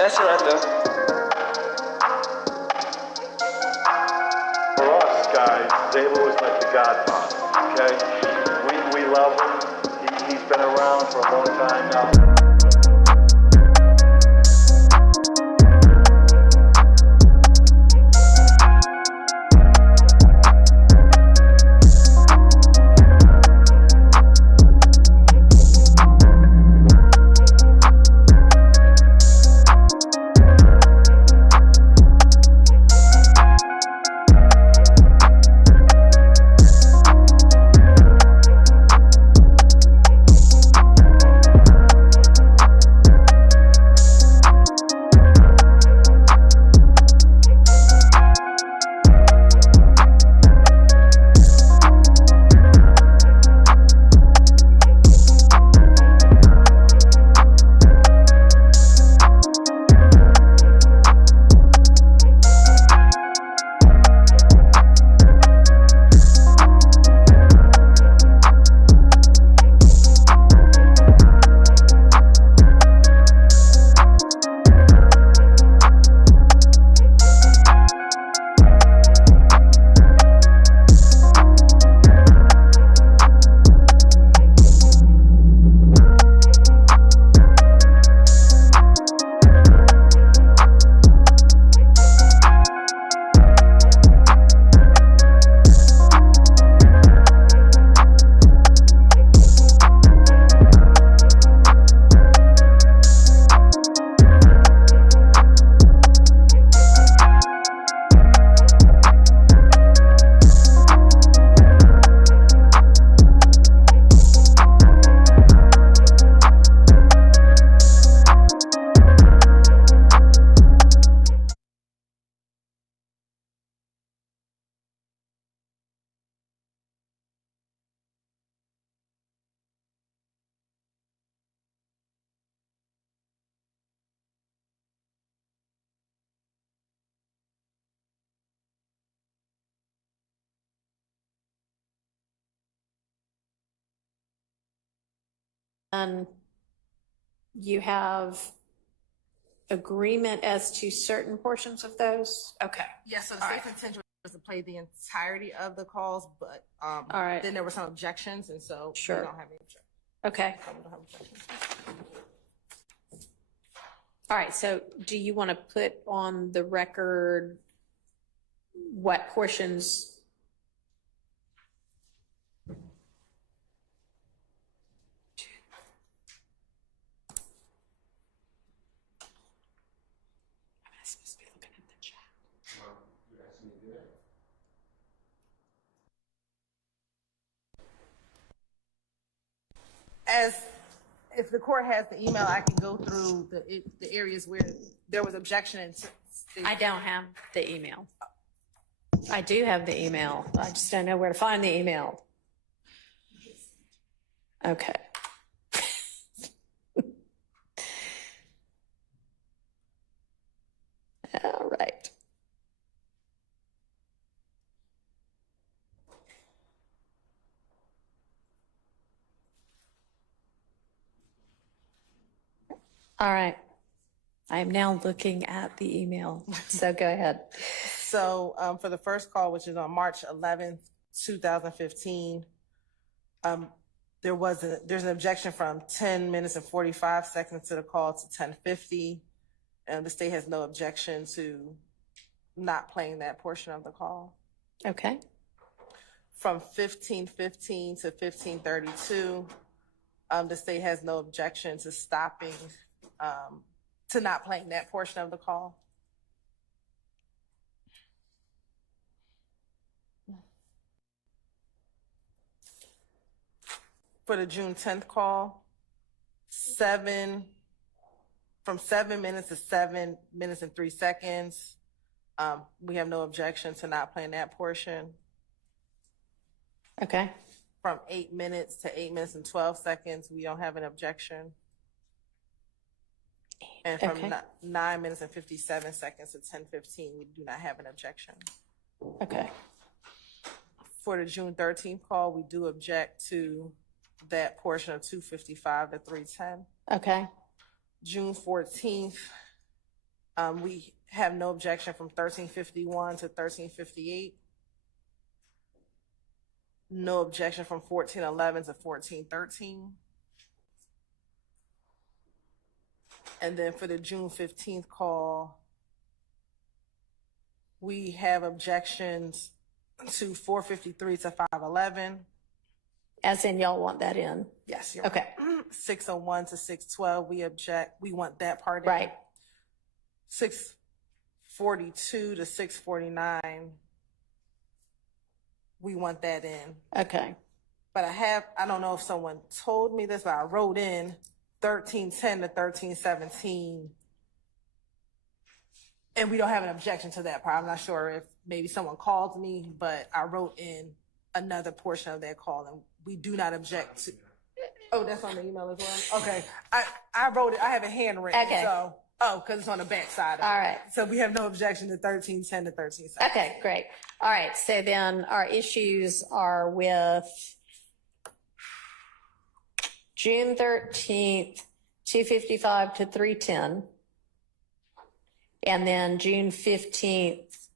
That's it right there. For us, guys, David was like the godfather, okay? We love him. He's been around for a long time now. And you have agreement as to certain portions of those? Okay. Yes, so the All state's right. intention was to play the entirety of the calls, but All right. then there were some objections, and so Sure. we don't have any objections. Okay. So we don't have objections. All right. So do you want to put on the record what portions? I'm supposed to be looking at the chat. As if the court has the email, I can go through the areas where there was objection. And I don't have the email. I do have the email. I just don't know where to find the email. Okay. All right. All right. I am now looking at the email. So go ahead. So for the first call, which is on March 11th, 2015, there's an objection from 10 minutes and 45 seconds to the call to 10:50. And the state has no objection to not playing that portion of the call. Okay. From 15:15 to 15:32, the state has no objection to stopping, to not playing that portion of the call. For the June 10th call, from 7 minutes to 7 minutes and 3 seconds, we have no objection to not playing that portion. Okay. From 8 minutes to 8 minutes and 12 seconds, we don't have an objection. And from Okay. 9 minutes and 57 seconds to 10:15, we do not have an objection. Okay. For the June 13th call, we do object to that portion of 2:55 to 3:10. Okay. June 14th, We have no objection from 1351 to 1358. No objection from 1411 to 1413. And then for the June 15th call, we have objections to 453 to 511. As in y'all want that in? Yes. Okay. 601 to 612, we object. We want that part in. Right. 642 to 649, we want that in. Okay. But I don't know if someone told me this, but I wrote in 1310 to 1317. And we don't have an objection to that part. I'm not sure if maybe someone called me, but I wrote in another portion of that call, and we do not object to. Oh, that's on the email as well? Okay. I wrote it. I have it handwritten. Okay. So, because it's on the back side of it. All right. So we have no objection to 1310 to 1317. Okay, great. All right, so then our issues are with June 13th, 255 to 310. And then June 15th,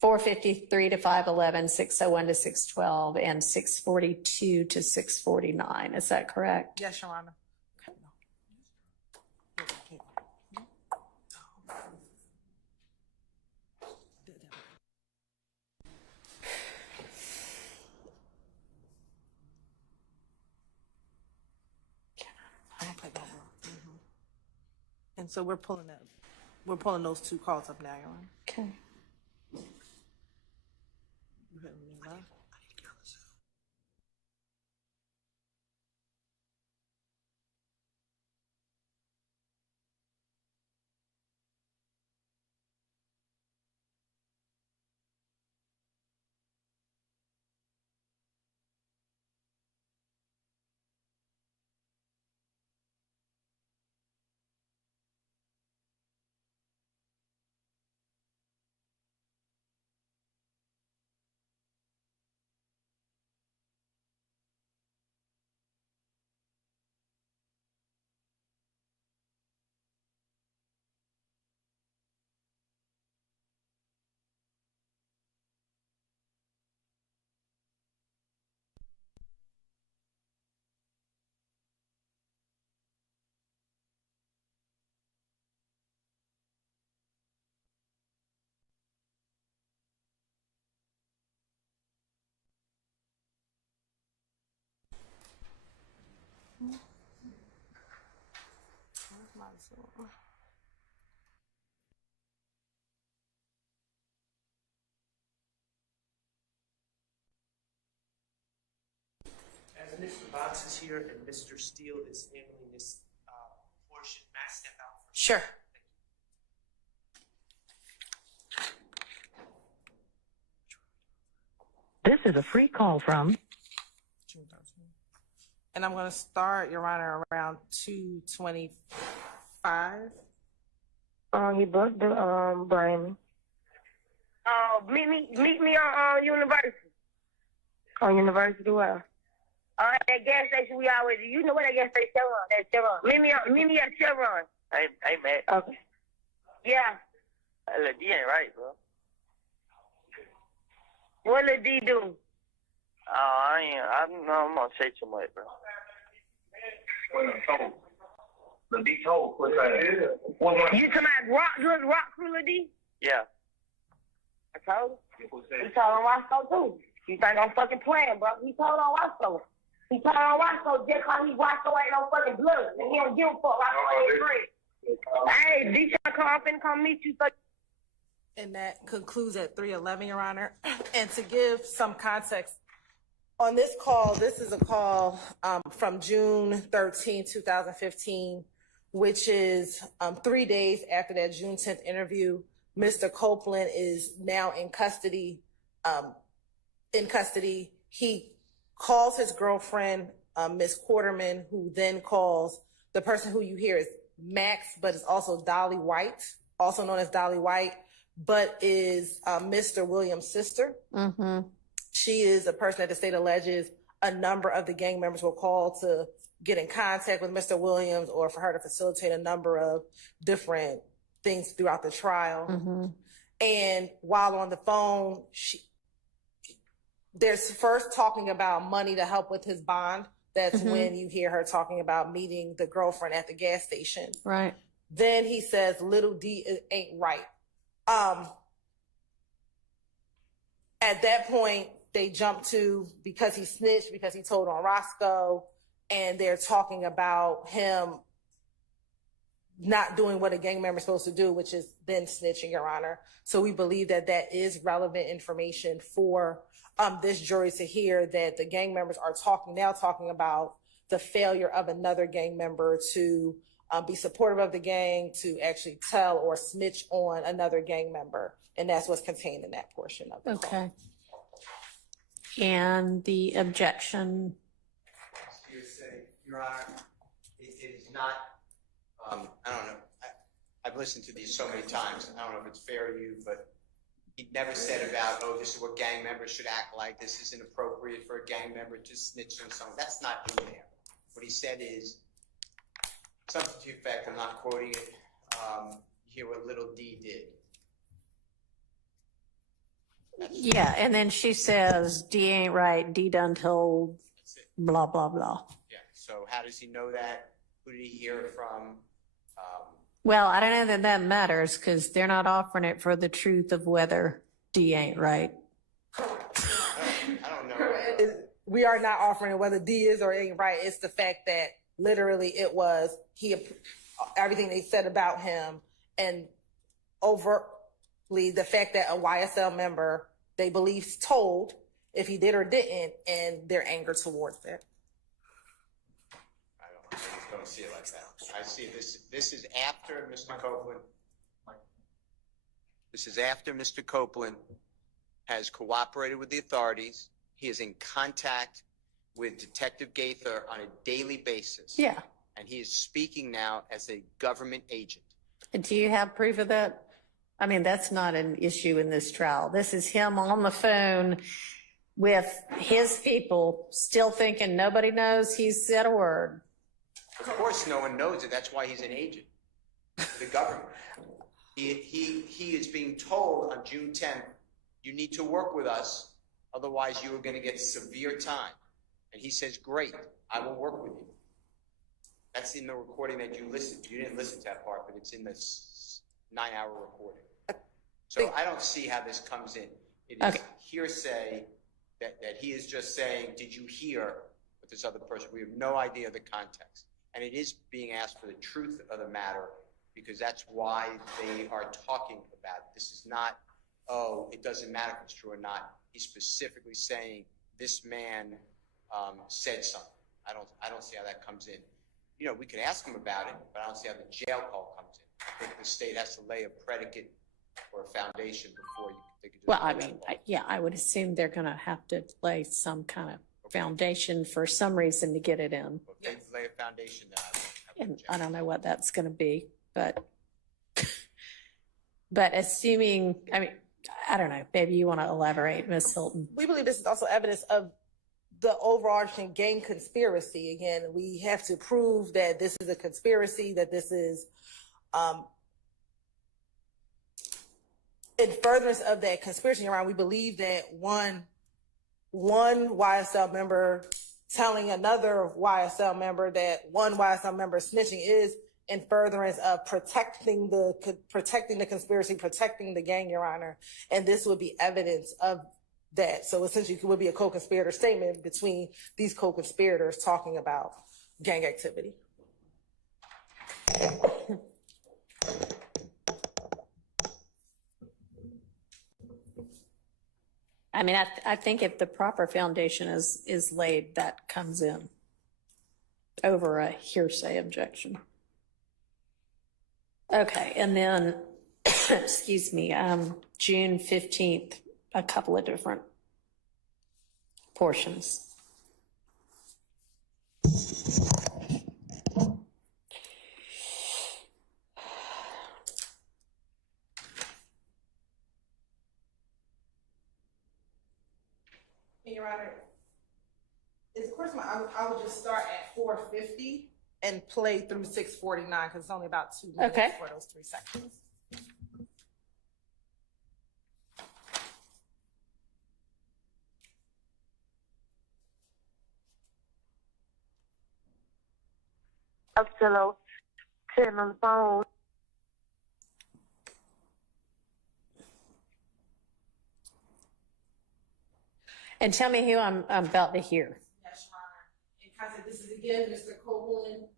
453 to 511, 601 to 612, and 642 to 649. Is that correct? Yes, Your Honor. And so we're pulling those two calls up now, Your Honor. Okay. As Mr. Box is here and Mr. Steele is handling this portion, may I step out? Sure. This is a free call from. And I'm going to start, Your Honor, around 2:25. He booked the Brian. Meet me on University. On University where? That gas station we always. You know what that gas station? Chevron. That's Chevron. Meet me at Chevron. Hey, Matt. Okay. Yeah. That little D ain't right, bro. What did D do? I'm gonna say too much, bro. You talking about rock crew, Lil D? Yeah. I told him. He told on Roscoe too. You think I'm fucking playing, bro? He told on Roscoe. He told on Roscoe just cause he Roscoe ain't no fucking blood. And he don't give a fuck. Roscoe ain't free. Hey, D come meet you. And that concludes at 3:11, Your Honor. And to give some context, on this call, this is a call from June 13, 2015, which is 3 days after that June 10th interview. Mr. Copeland is now in custody. He calls his girlfriend, Miss Quarterman, who then calls the person who you hear is Max, but is also Dolly White, also known as Dolly White, but is Mr. Williams' sister. Mm-hmm. She is a person that the state alleges a number of the gang members were called to get in contact with Mr. Williams or for her to facilitate a number of different things throughout the trial. And while on the phone, there's first talking about money to help with his bond. That's when you hear her talking about meeting the girlfriend at the gas station. Right. Then he says, little D ain't right. At that point, they jump to, because he snitched, because he told on Roscoe, and they're talking about him not doing what a gang member is supposed to do, which is then snitching, Your Honor. So we believe that that is relevant information for this jury to hear, that the gang members are talking about the failure of another gang member to be supportive of the gang, to actually tell or snitch on another gang member. And that's what's contained in that portion of the Okay. And the objection. Hearsay, Your Honor, it is not, I don't know, I've listened to these so many times, I don't know if it's fair to you, but he never said about, oh, this is what gang members should act like, this isn't appropriate for a gang member to snitch on someone. That's not in there. What he said is, something to the effect, I'm not quoting it, hear what little D did. Yeah, and then she says, D ain't right, D done told, blah, blah, blah. Yeah, so how does he know that? Who did he hear it from? Well, I don't know that that matters, because they're not offering it for the truth of whether D ain't right. I don't know. We are not offering it whether D is or ain't right. It's the fact that literally it was everything they said about him, and overtly the fact that a YSL member they believe told if he did or didn't, and their anger towards it. I just don't see it like that. I see this is after Mr. Copeland. This is after Mr. Copeland has cooperated with the authorities. He is in contact with Detective Gaither on a daily basis. Yeah. And he is speaking now as a government agent. And do you have proof of that? I mean, that's not an issue in this trial. This is him on the phone with his people, still thinking nobody knows he's said a word. Of course, no one knows it. That's why he's an agent. The government. He is being told on June 10th, you need to work with us, otherwise you are going to get severe time. And he says, great, I will work with you. That's in the recording that you listened to. You didn't listen to that part, but it's in this 9-hour recording. So I don't see how this comes in. It is hearsay that he is just saying, did you hear with this other person? We have no idea the context. And it is being asked for the truth of the matter, because that's why they are talking about it. This is not, oh, it doesn't matter if it's true or not. He's specifically saying this man said something. I don't see how that comes in. You know, we could ask him about it, but I don't see how the jail call comes in. I think the state has to lay a predicate or a foundation before they could just. Well, I mean, I would assume they're going to have to lay some kind of foundation for some reason to get it in. If they lay a foundation, then And I don't know what that's going to be, but assuming, I mean, I don't know, maybe you want to elaborate, Ms. Hilton. We believe this is also evidence of the overarching gang conspiracy. Again, we have to prove that this is a conspiracy, that this is in furtherance of that conspiracy around. We believe that one YSL member telling another YSL member that one YSL member snitching is in furtherance of protecting the conspiracy, protecting the gang, Your Honor. And this would be evidence of that. So essentially it would be a co-conspirator statement between these co-conspirators talking about gang activity. I mean, I think if the proper foundation is laid, that comes in over a hearsay objection. Okay, and then, excuse me, June 15th, a couple of different portions. Your Honor, Of course, I would just start at 4:50 and play through 6:49 because it's only about 2 minutes Okay. for those 3 seconds. I'm still out sitting on the phone. And tell me who I'm about to hear. Yes, Your Honor. And counsel, this is again Mr. Copeland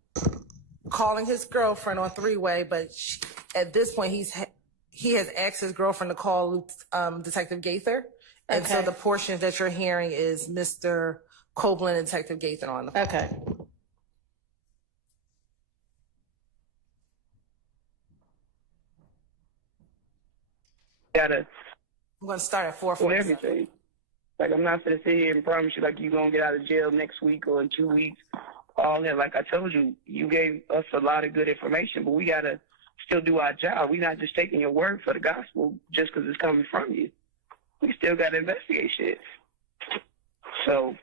calling his girlfriend on 3-way, but at this point he has asked his girlfriend to call Detective Gaither, and so Okay. the portion that you're hearing is Mr. Copeland and Detective Gaither on the phone. Okay. Gotta I'm going to start at 4:47. for everything. Like, I'm not gonna sit here and promise you like you're gonna get out of jail next week or in 2 weeks. All that, like I told you, you gave us a lot of good information, but we gotta still do our job. We're not just taking your word for the gospel just because it's coming from you. We still gotta investigate shit. So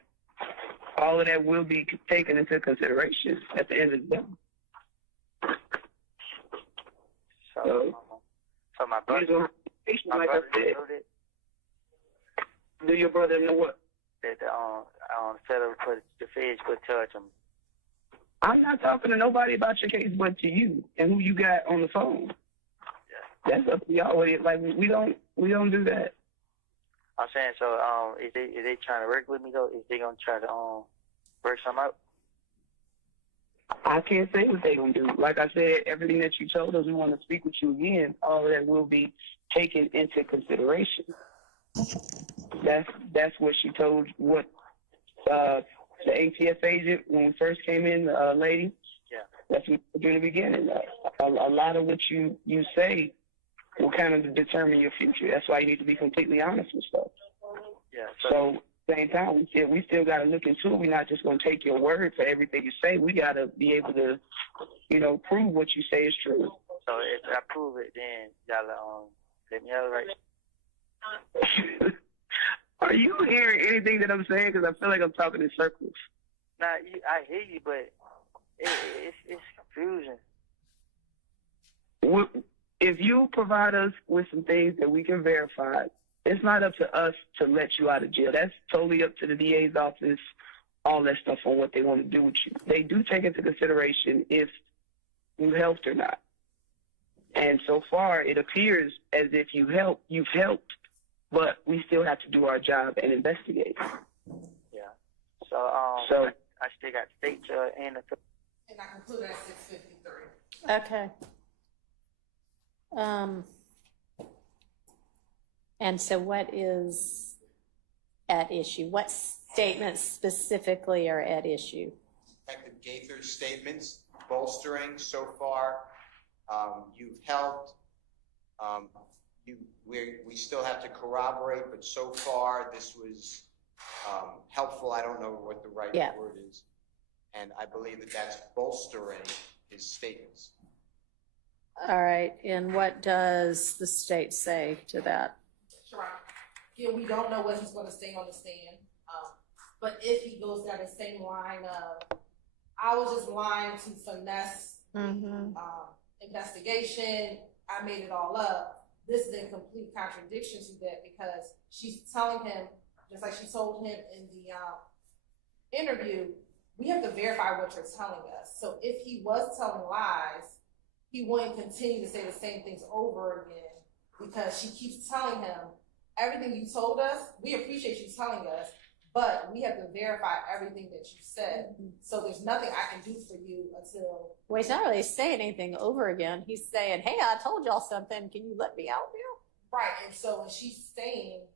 all of that will be taken into consideration at the end of the day. So my brother, Like I said, do your brother know what? that federal put the feds put charge him. I'm not talking to nobody about your case but to you and who you got on the phone. That's up to y'all. Like, we don't do that. I'm saying, so is they trying to work with me though? Is they gonna try to work something out? I can't say what they gonna do. Like I said, everything that you told us, we want to speak with you again. All of that will be taken into consideration. That's what she told what the ATF agent when we first came in, the lady. Yeah. That's what we did in the beginning. A lot of what you say will kind of determine your future. That's why you need to be completely honest with stuff. Yeah. So same time, we still got to look into it. We're not just going to take your word for everything you say. We got to be able to, prove what you say is true. So if I prove it, then y'all let me have it right. Are you hearing anything that I'm saying? Because I feel like I'm talking in circles. Nah, I hear you, but it's confusing. If you provide us with some things that we can verify, it's not up to us to let you out of jail. That's totally up to the DA's office, all that stuff on what they want to do with you. They do take into consideration if you helped or not. And so far, it appears as if you've helped, but we still have to do our job and investigate. Yeah. So I still got state and the. And I conclude at 6:53. Okay. And so what is at issue? What statements specifically are at issue? Detective Gaither's statements, bolstering so far. You've helped. We still have to corroborate, but so far this was helpful. I don't know what the right word is. And I believe that that's bolstering his statements. All right. And what does the state say to that? Sure. Again, we don't know what he's going to say on the stand. But if he goes down the same line of, I was just lying to finesse investigation, I made it all up. This is in complete contradiction to that because she's telling him, just like she told him in the interview, we have to verify what you're telling us. So if he was telling lies, he wouldn't continue to say the same things over again because she keeps telling him, everything you told us, we appreciate you telling us, but we have to verify everything that you said. So there's nothing I can do for you until... Well, he's not really saying anything over again. He's saying, hey, I told y'all something. Can you let me out now? Right, and so when he's saying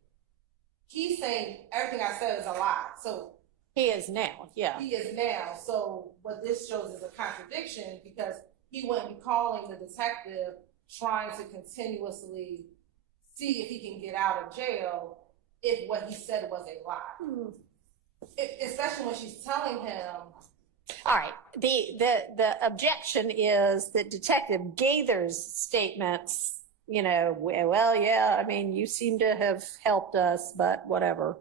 everything I said is a lie. So he is now, yeah. He is now. So what this shows is a contradiction because he wouldn't be calling the detective trying to continuously see if he can get out of jail if what he said was a lie. Especially when she's telling him. All right. The objection is that Detective Gaither's statements, well, yeah, I mean, you seem to have helped us, but whatever.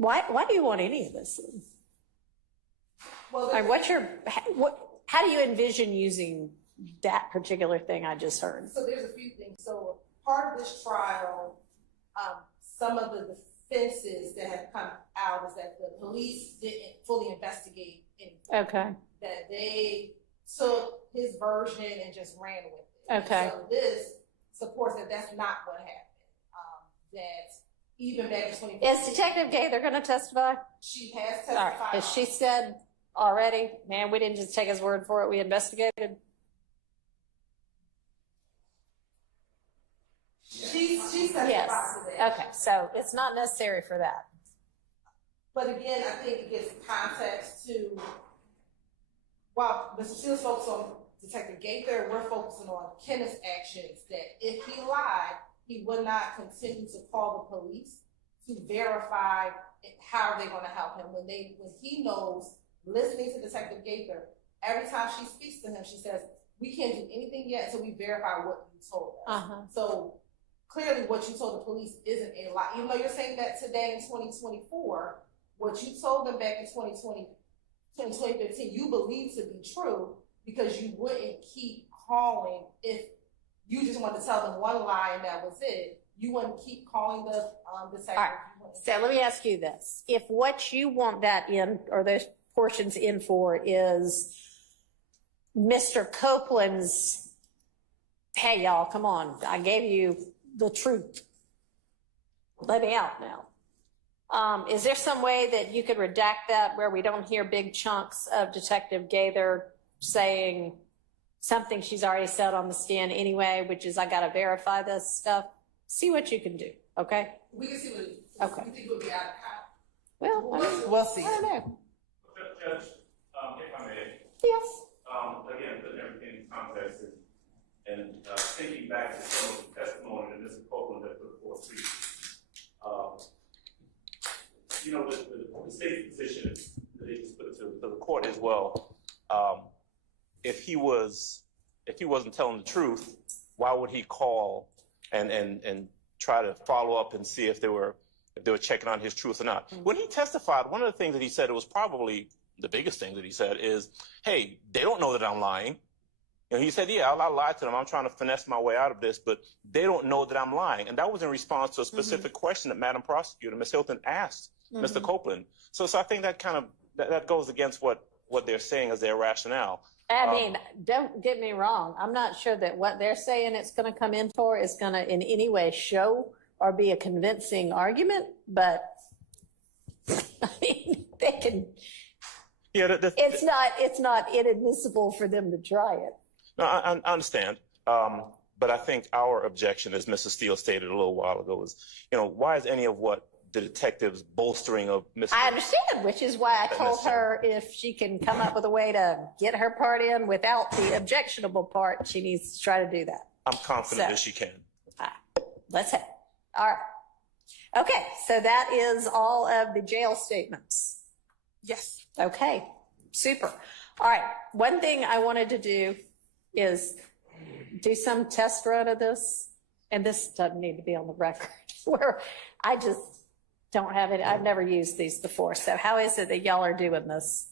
Why do you want any of this? Well, I mean, how do you envision using that particular thing I just heard? so there's a few things. So part of this trial, some of the defenses that have come out is that the police didn't fully investigate anything. Okay. That they took his version and just ran with it. Okay. So this supports that that's not what happened. That even back in 2015. Is Detective Gaither going to testify? She has All right. testified. Has she said already, man, we didn't just take his word for it, we investigated? She testified Yes. to that. Okay, so it's not necessary for that. But again, I think it gives context to, while Mr. Steele's focused on Detective Gaither, we're focusing on Kenneth's actions, that if he lied, he would not continue to call the police to verify how they're going to help him. When he knows, listening to Detective Gaither, every time she speaks to him, she says, we can't do anything yet until we verify what you told us. So clearly what you told the police isn't a lie. Even though you're saying that today in 2024, what you told them back in 2015, you believe to be true because you wouldn't keep calling if you just wanted to tell them one lie and that was it. You wouldn't keep calling the detective. All right. So let me ask you this. If what you want that in, or those portions in for, is Mr. Copeland's, hey, y'all, come on, I gave you the truth. Let me out now. Is there some way that you could redact that where we don't hear big chunks of Detective Gaither saying something she's already said on the stand anyway, which is, I got to verify this stuff? See what you can do, okay? We can see Okay. we think we'll be out of time. Well, We'll see. I don't know. Judge, if I may. Yes. Again, putting everything in context and thinking back to some of the testimony that Mr. Copeland had put forth previously. You know, the state's position that they just put to the court as well. If he wasn't telling the truth, why would he call and try to follow up and see if they were checking on his truth or not? When he testified, one of the things that he said, it was probably the biggest thing that he said is, hey, they don't know that I'm lying. And he said, yeah, I lied to them. I'm trying to finesse my way out of this, but they don't know that I'm lying. And that was in response to a specific question that Madam Prosecutor, Ms. Hilton, asked Mr. Copeland. So I think that kind of, that goes against what they're saying as their rationale. I mean, don't get me wrong. I'm not sure that what they're saying it's going to come in for is going to in any way show or be a convincing argument, but I mean, they can. Yeah, it's not inadmissible for them to try it. No, I understand. But I think our objection, as Mr. Steele stated a little while ago, is, why is any of what the detective's bolstering of Mr. I understand, which is why I told her if she can come up with a way to get her part in without the objectionable part, she needs to try to do that. I'm confident that she can. Let's have it. All right. Okay, so that is all of the jail statements. Yes. Okay, super. All right, one thing I wanted to do is do some test run of this, and this doesn't need to be on the record, where I just don't have it. I've never used these before. So how is it that y'all are doing this?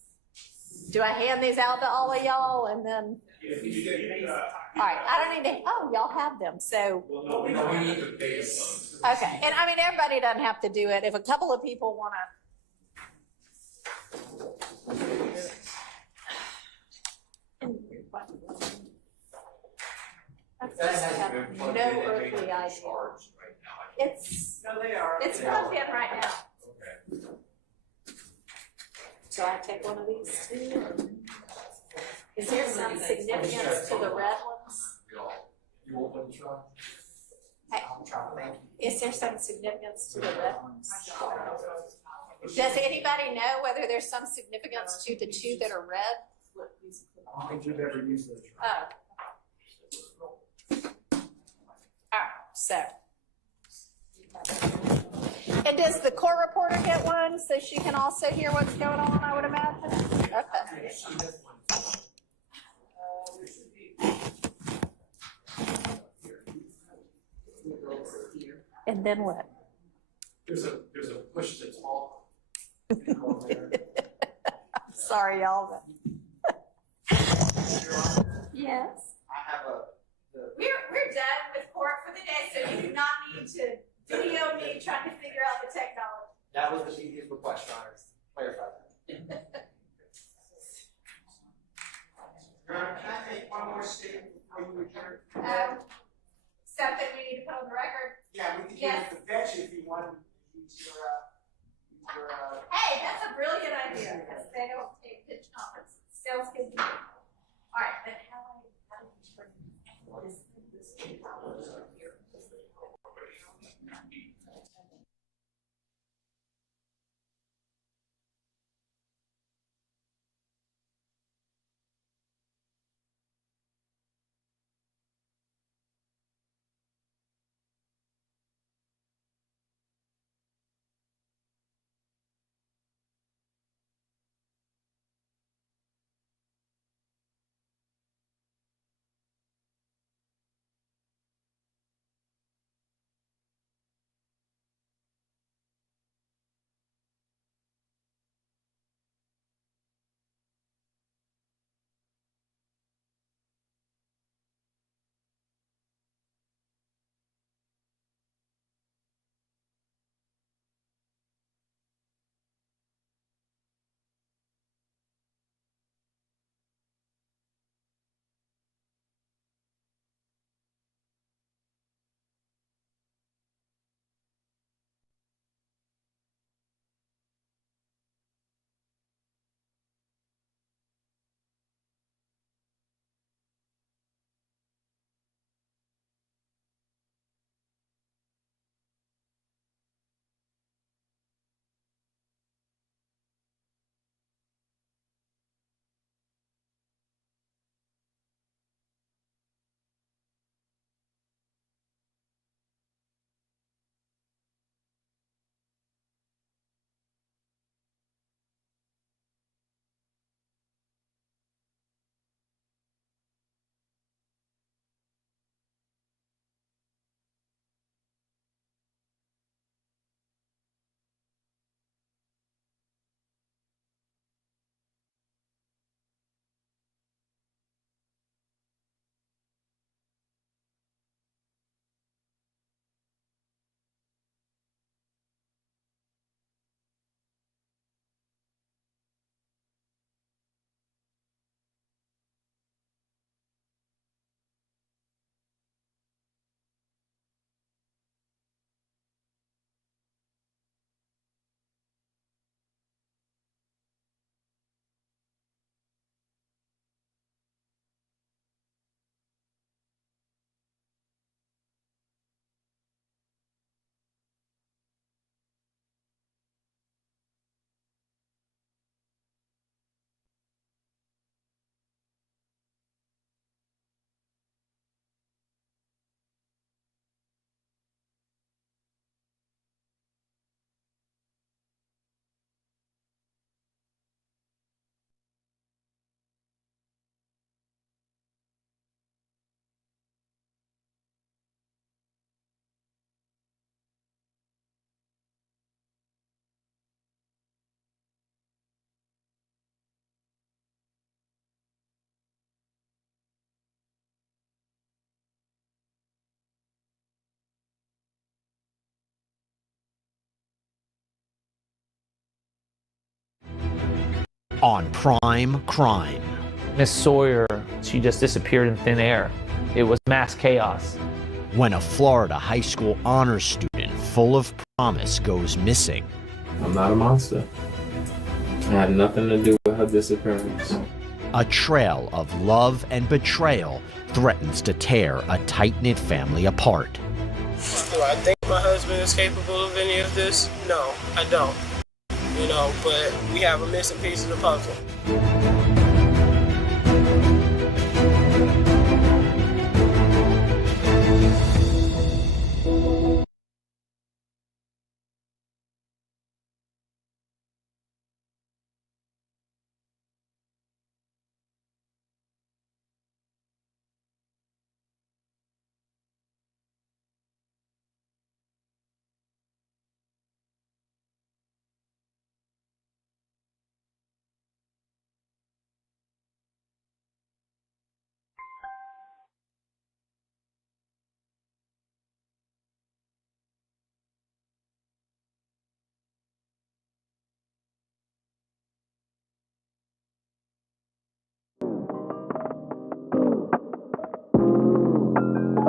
Do I hand these out to all of y'all and then? All right, I don't need to, oh, y'all have them, so. We need to pay some. Okay, and I mean, everybody doesn't have to do it. If a couple of people want to. No earthly idea. It's plugged in right now. Okay. So I take one of these too. Is there some significance to the red ones? You want one to try? Hey, is there some significance to the red ones? Does anybody know whether there's some significance to the two that are red? I don't think you've ever used those. Oh. All right, so. And does the court reporter get one so she can also hear what's going on, I would imagine? Okay. And then what? There's a push to talk Sorry, y'all. Yes. I have We're done with court for the day, so you do not need to video me trying to figure out the technology. That was the easiest request, Your Honor. Clarify that. Can I make one more statement before you adjourn? Something we need to put on the record. Yeah, we can do Yes. it the bench if you want to use your Hey, that's a brilliant idea, because they don't take pitch conferences. Sounds good to me. All right, but how do you turn what is this here? On Prime Crime. Miss Sawyer, she just disappeared in thin air. It was mass chaos. When a Florida high school honors student full of promise goes missing. I'm not a monster. I had nothing to do with her disappearance. A trail of love and betrayal threatens to tear a tight-knit family apart. Do I think my husband is capable of any of this? No, I don't. You know, but we have a missing piece of the puzzle.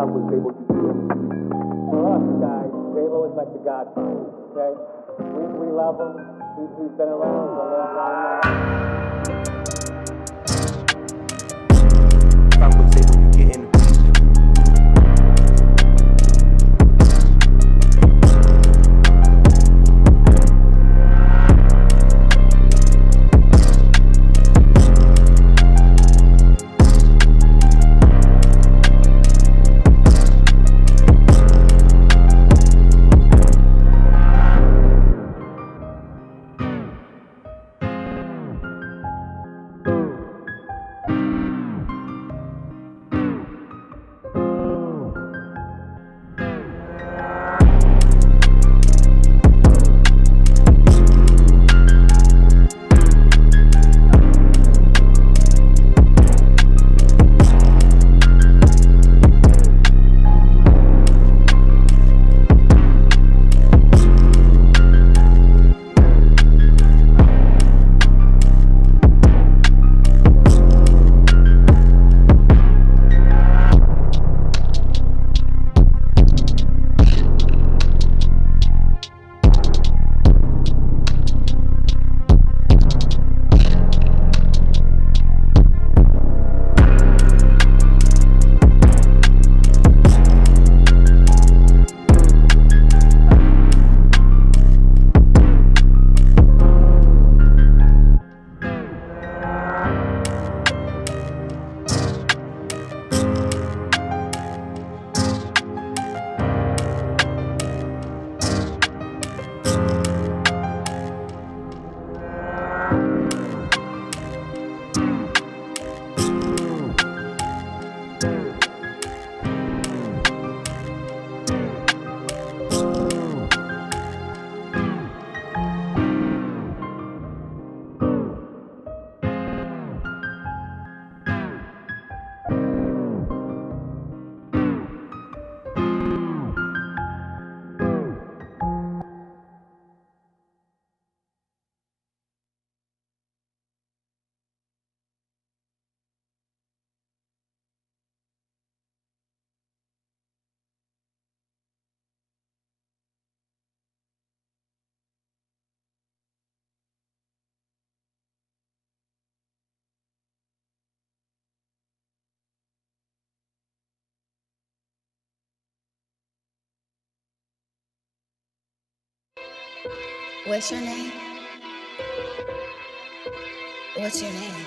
with Dable. For us guys, Dable is like the godfather, okay? We love him. He's been around for a long time now. Fuck with Dable, you get in. What's your name? What's your name?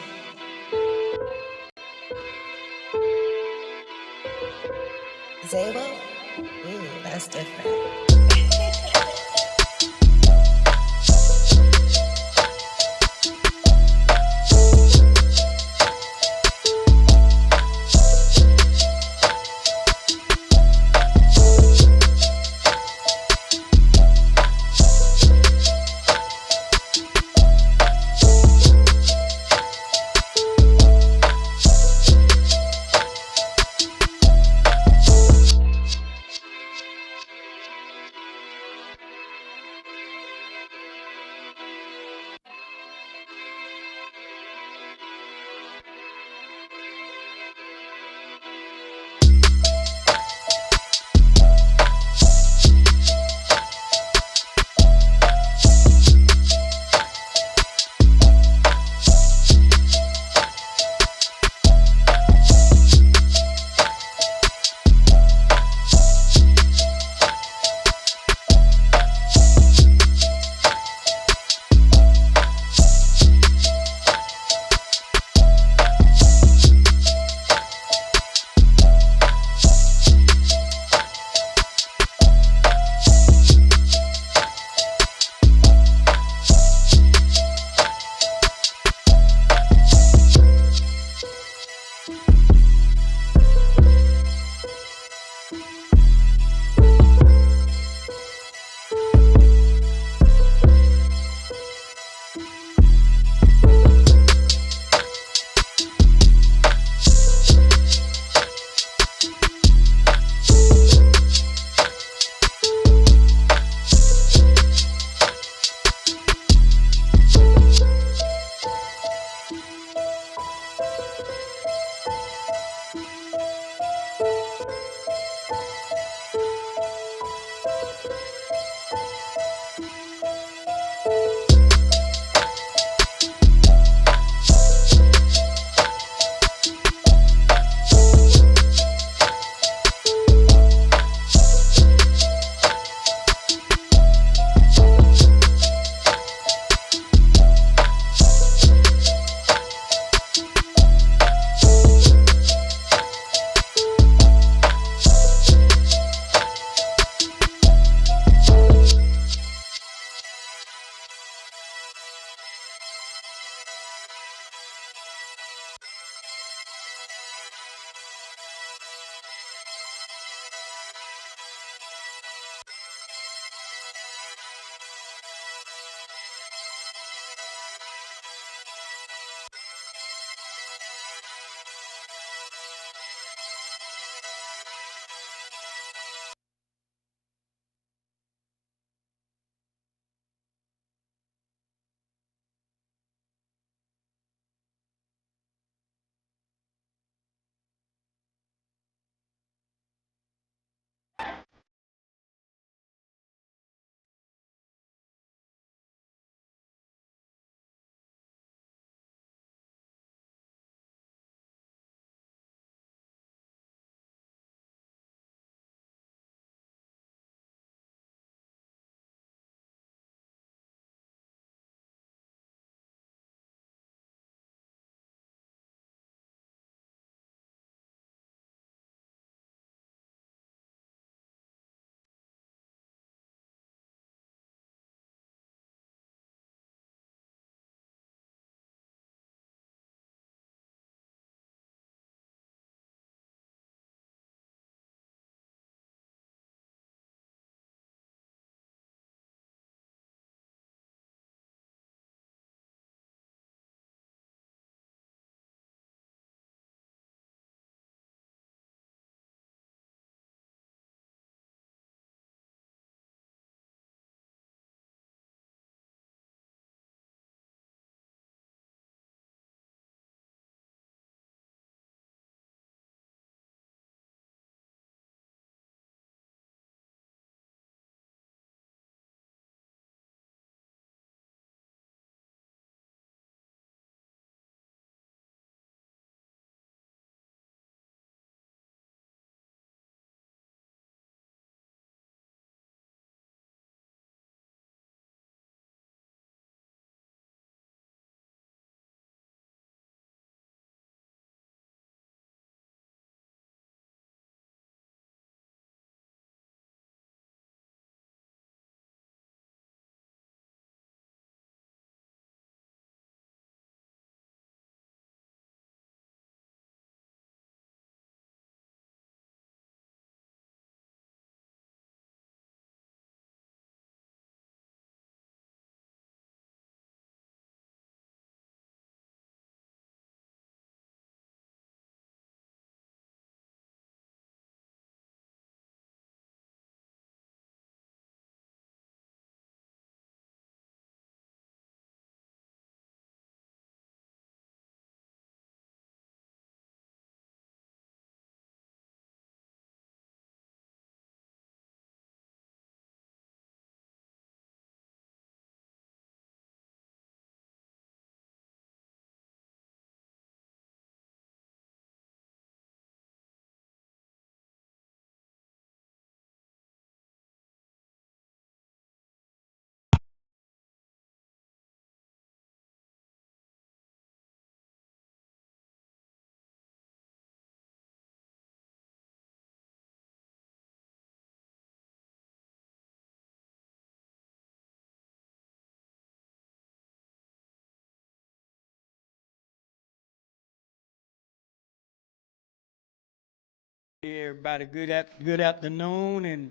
Zabo? Ooh, that's different. Hey everybody, good afternoon, and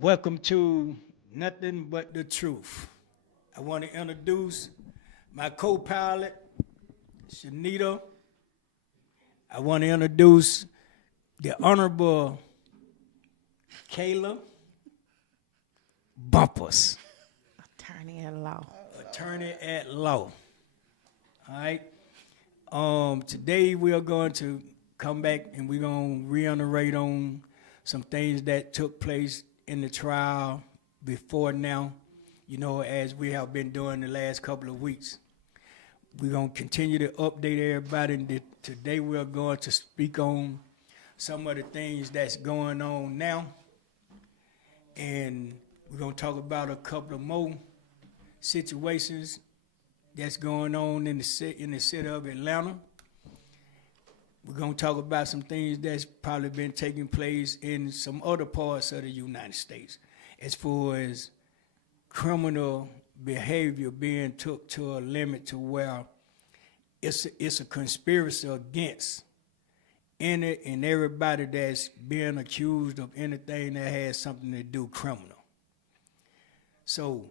welcome to Nothing But the Truth. I want to introduce my co-pilot, Shanita. I want to introduce the Honorable Kayla Bumpers. Attorney at law. Attorney at law. All right. Today we are going to come back and we're going to reiterate on some things that took place in the trial before now, you know, as we have been doing the last couple of weeks. We're going to continue to update everybody, and today we're going to speak on some of the things that's going on now, and we're going to talk about a couple of more situations that's going on in the city of Atlanta. We're going to talk about some things that's probably been taking place in some other parts of the United States as far as criminal behavior being took to a limit to where it's a conspiracy against any and everybody that's being accused of anything that has something to do criminal. So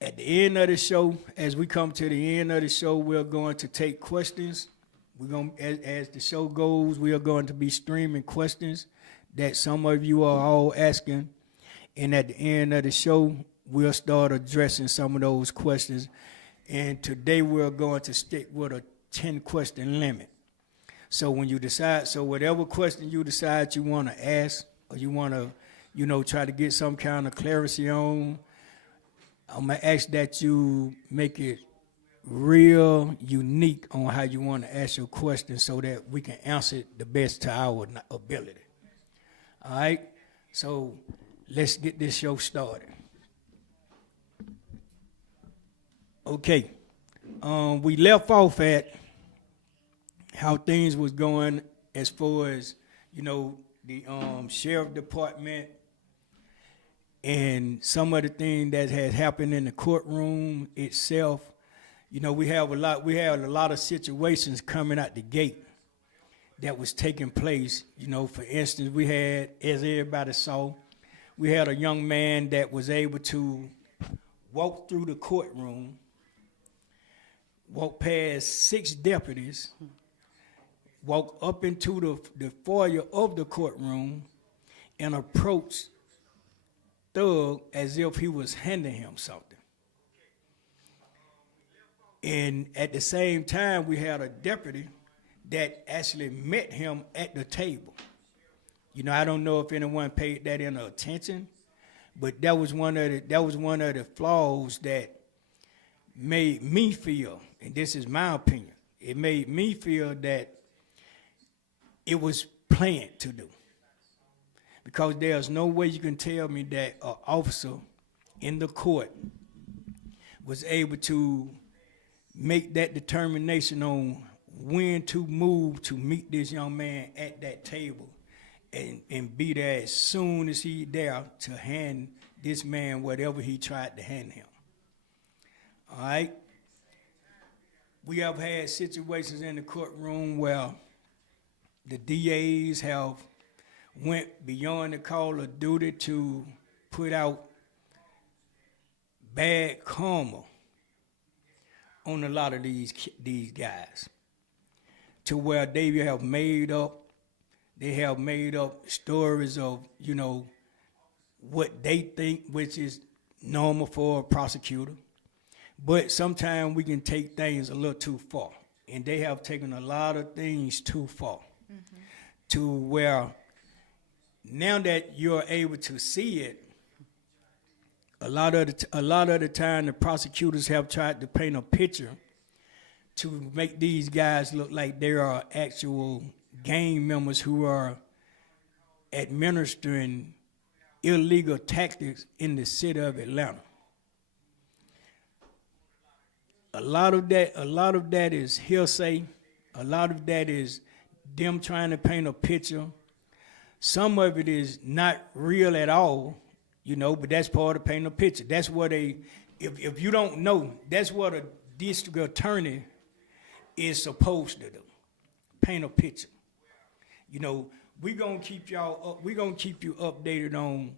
at the end of the show, as we come to the end of the show, we're going to take questions. We're going, as the show goes, we are going to be streaming questions that some of you are all asking. And at the end of the show, we'll start addressing some of those questions. And today we're going to stick with a 10-question limit. So when you decide, so whatever question you decide you want to ask, or you want to, you know, try to get some kind of clarity on, I'm going to ask that you make it real unique on how you want to ask your question so that we can answer it the best to our ability. All right? So let's get this show started. Okay. We left off at how things was going as far as, you know, the sheriff department and some of the things that had happened in the courtroom itself. You know, we had a lot of situations coming out the gate that was taking place. You know, for instance, we had, as everybody saw, we had a young man that was able to walk through the courtroom, walk past 6 deputies, walk up into the foyer of the courtroom, and approach Thug as if he was handing him something. And at the same time, we had a deputy that actually met him at the table. You know, I don't know if anyone paid that any attention, but that was one of the flaws that made me feel, and this is my opinion, it made me feel that it was planned to do. Because there's no way you can tell me that an officer in the court was able to make that determination on when to move to meet this young man at that table and be there as soon as he there to hand this man whatever he tried to hand him. All right? We have had situations in the courtroom where the DAs have went beyond the call of duty to put out bad karma on a lot of these guys, to where they have made up stories of, you know, what they think, which is normal for a prosecutor. But sometimes we can take things a little too far, and they have taken a lot of things too far, to where now that you're able to see it, a lot of the time the prosecutors have tried to paint a picture to make these guys look like they are actual gang members who are administering illegal tactics in the city of Atlanta. A lot of that is hearsay. A lot of that is them trying to paint a picture. Some of it is not real at all, you know, but that's part of painting a picture. That's what if you don't know, that's what a district attorney is supposed to do, paint a picture. You know, we're gonna keep you updated on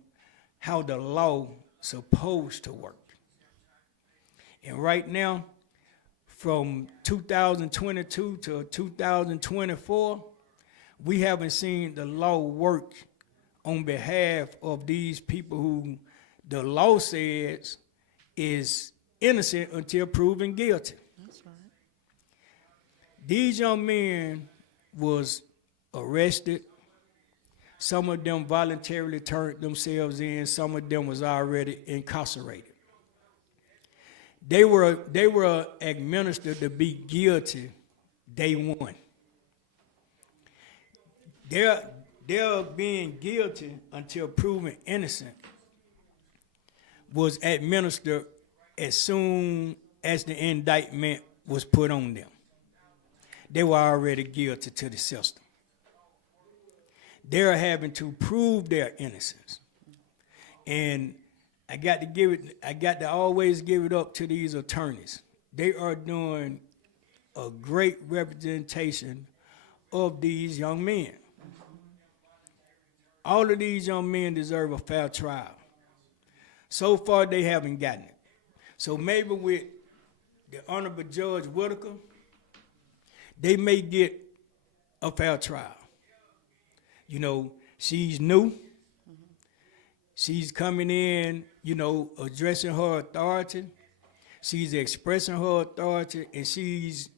how the law supposed to work. And right now, from 2022 to 2024, we haven't seen the law work on behalf of these people who the law says is innocent until proven guilty. That's right. These young men was arrested. Some of them voluntarily turned themselves in. Some of them was already incarcerated. They were administered to be guilty day one. Their being guilty until proven innocent was administered as soon as the indictment was put on them. They were already guilty to the system. They're having to prove their innocence. And I got to always give it up to these attorneys. They are doing a great representation of these young men. All of these young men deserve a fair trial. So far, they haven't gotten it. So maybe with the Honorable Judge Whitaker, they may get a fair trial. You know, she's new. She's coming in, you know, addressing her authority. She's expressing her authority, and she's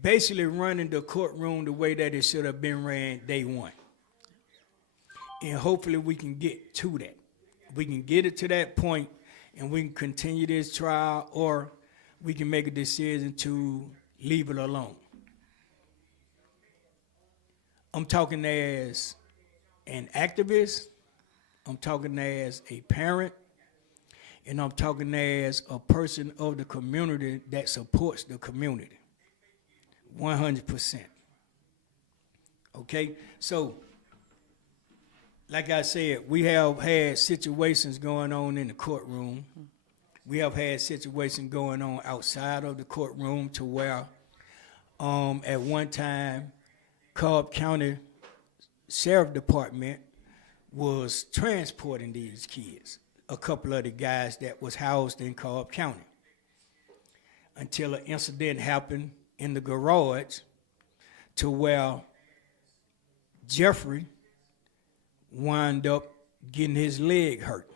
basically running the courtroom the way that it should have been ran day one. And hopefully we can get to that. We can get it to that point, and we can continue this trial, or we can make a decision to leave it alone. I'm talking as an activist, I'm talking as a parent, and I'm talking as a person of the community that supports the community. 100%. Okay? So, like I said, we have had situations going on in the courtroom. We have had situations going on outside of the courtroom to where at one time, Cobb County Sheriff Department was transporting these kids, a couple of the guys that was housed in Cobb County, until an incident happened in the garage to where Jeffrey wound up getting his leg hurt,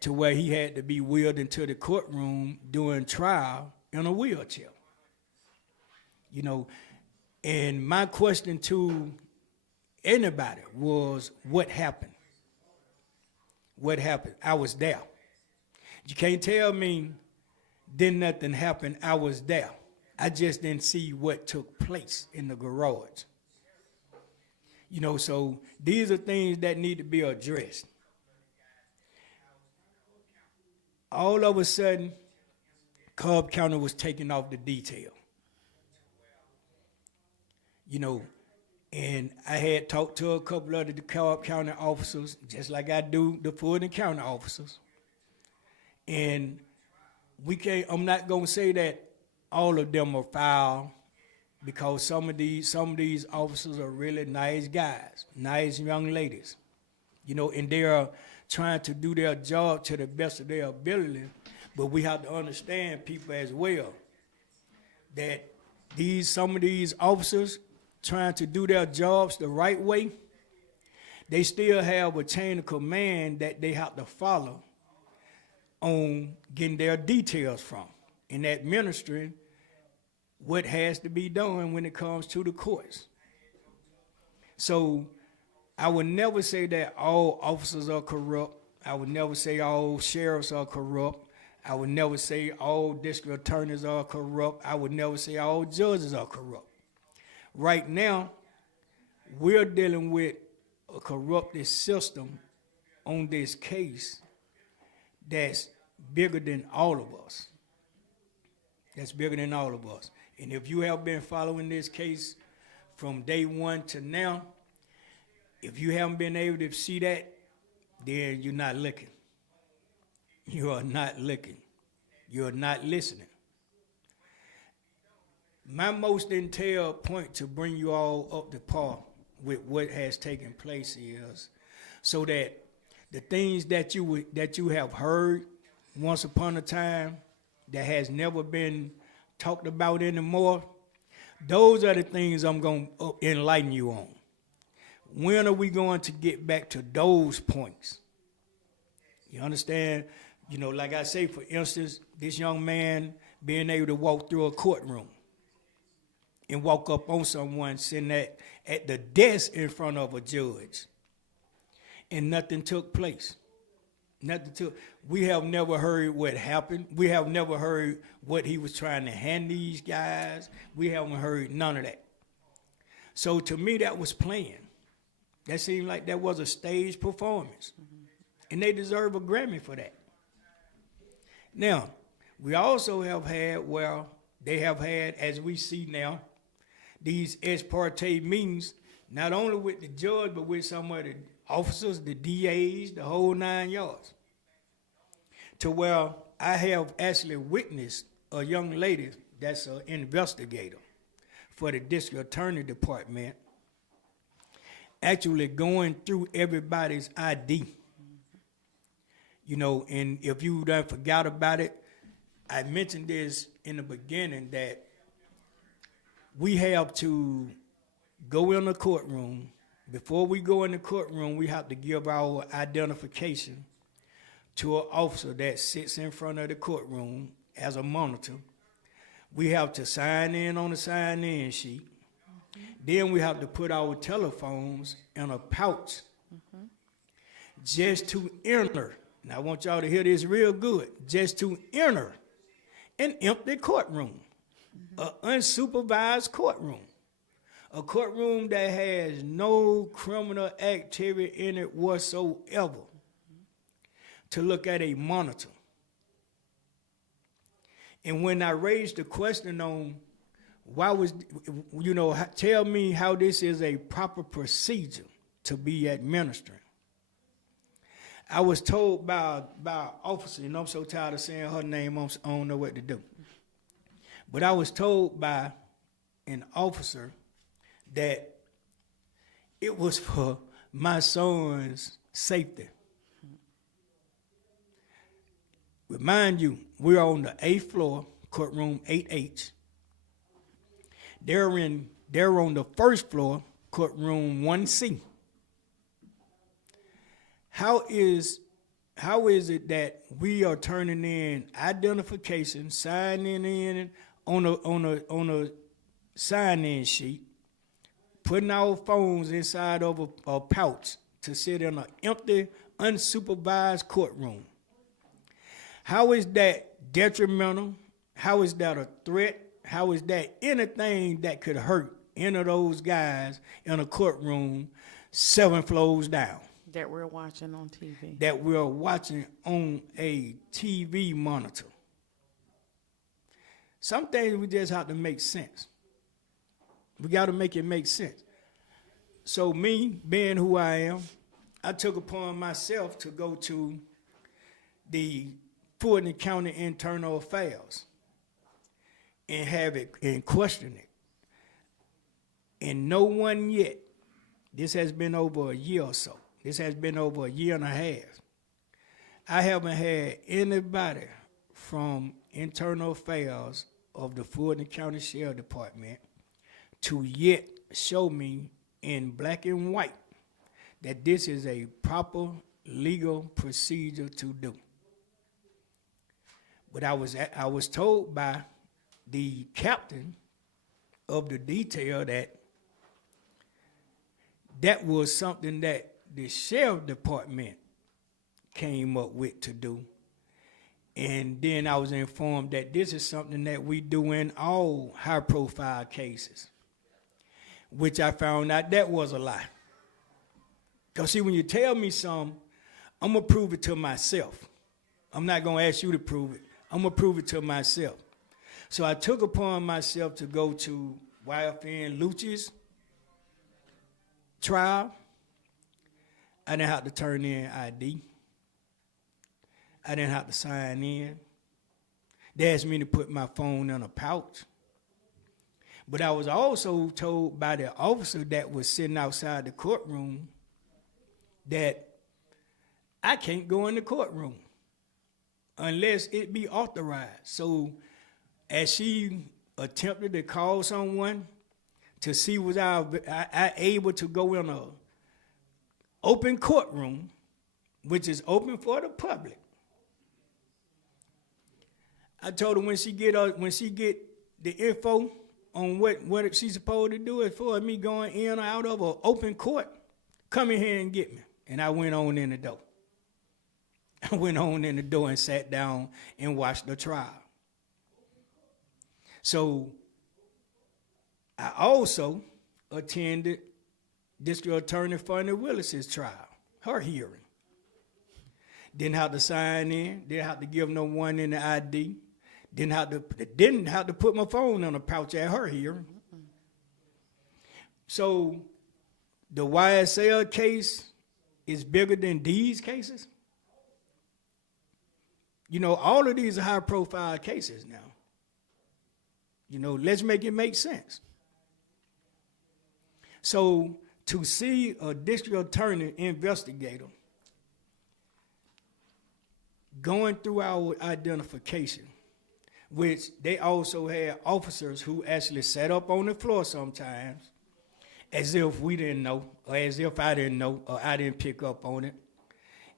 to where he had to be wheeled into the courtroom during trial in a wheelchair. You know, and my question to anybody was, what happened? What happened? I was there. You can't tell me didn't nothing happen. I was there. I just didn't see what took place in the garage. You know, so these are things that need to be addressed. All of a sudden, Cobb County was taking off the detail. You know, and I had talked to a couple of the Cobb County officers, just like I do the Fulton County officers. And I'm not gonna say that all of them are foul, because some of these officers are really nice guys, nice young ladies, you know, and they are trying to do their job to the best of their ability. But we have to understand, people, as well, that some of these officers trying to do their jobs the right way, they still have a chain of command that they have to follow on getting their details from and administering what has to be done when it comes to the courts. So I would never say that all officers are corrupt. I would never say all sheriffs are corrupt. I would never say all district attorneys are corrupt. I would never say all judges are corrupt. Right now, we're dealing with a corrupted system on this case that's bigger than all of us. That's bigger than all of us. And if you have been following this case from day one to now, if you haven't been able to see that, then you're not looking. You are not looking. You're not listening. My most entailed point to bring you all up to par with what has taken place is so that the things that you have heard once upon a time that has never been talked about anymore, those are the things I'm going to enlighten you on. When are we going to get back to those points? You understand? You know, like I say, for instance, this young man being able to walk through a courtroom and walk up on someone sitting at the desk in front of a judge, and nothing took place. We have never heard what happened. We have never heard what he was trying to hand these guys. We haven't heard none of that. So to me, that was playing. That seemed like that was a stage performance. And they deserve a Grammy for that. Now, we also have had, well, they have had, as we see now, these ex parte meetings, not only with the judge, but with some of the officers, the DAs, the whole 9 yards. To where I have actually witnessed a young lady that's an investigator for the district attorney department actually going through everybody's ID. You know, and if you done forgot about it, I mentioned this in the beginning that we have to go in the courtroom. Before we go in the courtroom, we have to give our identification to an officer that sits in front of the courtroom as a monitor. We have to sign in on the sign-in sheet. Then we have to put our telephones in a pouch just to enter. Now I want y'all to hear this real good. Just to enter an empty courtroom, an unsupervised courtroom, a courtroom that has no criminal activity in it whatsoever, to look at a monitor. And when I raised the question on why was, you know, tell me how this is a proper procedure to be administering. I was told by an officer, and I'm so tired of saying her name, I don't know what to do. But I was told by an officer that it was for my son's safety. Remind you, we're on the 8th floor, courtroom 8H. They're on the 1st floor, courtroom 1C. How is it that we are turning in identification, signing in on a sign-in sheet, putting our phones inside of a pouch to sit in an empty, unsupervised courtroom? How is that detrimental? How is that a threat? How is that anything that could hurt any of those guys in a courtroom 7 floors down? That we're watching on TV. That we're watching on a TV monitor. Some things we just have to make sense. We got to make it make sense. So me, being who I am, I took upon myself to go to the Fulton County Internal Affairs and have it and question it. And no one yet, this has been over a year or so. This has been over a year and a half. I haven't had anybody from Internal Affairs of the Fulton County Sheriff Department to yet show me in black and white that this is a proper legal procedure to do. But I was told by the captain of the detail that was something that the sheriff department came up with to do. And then I was informed that this is something that we do in all high-profile cases, which I found out that was a lie. Because see, when you tell me something, I'm going to prove it to myself. I'm not going to ask you to prove it. I'm going to prove it to myself. So I took upon myself to go to YFN Lucci's trial. I didn't have to turn in ID. I didn't have to sign in. They asked me to put my phone in a pouch. But I was also told by the officer that was sitting outside the courtroom that I can't go in the courtroom unless it be authorized. So as she attempted to call someone to see was I able to go in a open courtroom, which is open for the public. I told her when she get the info on what she's supposed to do as far as me going in or out of an open court, come in here and get me. And I went on in the door. I went on in the door and sat down and watched the trial. So I also attended District Attorney Fannie Willis's trial, her hearing. Didn't have to sign in, didn't have to give no one in the ID, didn't have to put my phone on a pouch at her hearing. So the YSL case is bigger than these cases. You know, all of these are high profile cases now. You know, let's make it make sense. So to see a district attorney investigator going through our identification, which they also had officers who actually sat up on the floor sometimes as if we didn't know, or as if I didn't know, or I didn't pick up on it.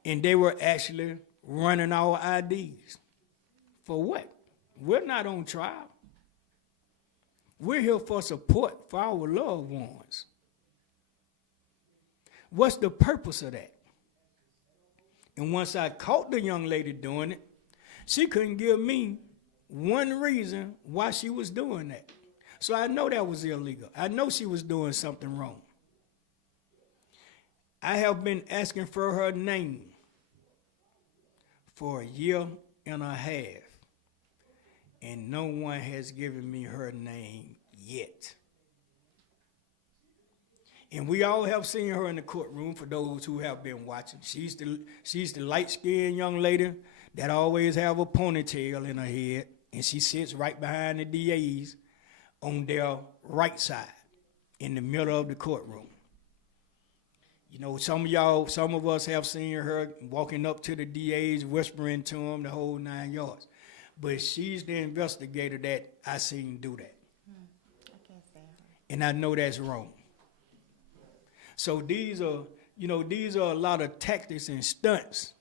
And they were actually running our IDs. For what? We're not on trial. We're here for support for our loved ones. What's the purpose of that? And once I caught the young lady doing it, she couldn't give me one reason why she was doing that. So I know that was illegal. I know she was doing something wrong. I have been asking for her name for a year and a half, and no one has given me her name yet. And we all have seen her in the courtroom, for those who have been watching. She's the light-skinned young lady that always have a ponytail in her head, and she sits right behind the DAs on their right side in the middle of the courtroom. You know, some of us have seen her walking up to the DAs, whispering to them the whole 9 yards. But she's the investigator that I seen do that. I can't say her. And I know that's wrong. So these are a lot of tactics and stunts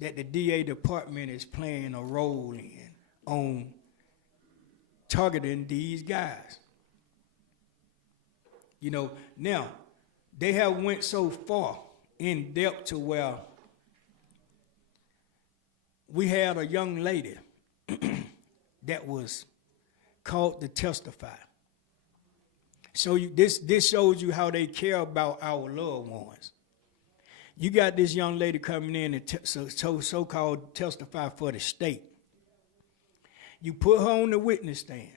that the DA department is playing a role in on targeting these guys. You know, now, they have went so far in depth to where we had a young lady that was called to testify. So this shows you how they care about our loved ones. You got this young lady coming in and so-called testify for the state. You put her on the witness stand.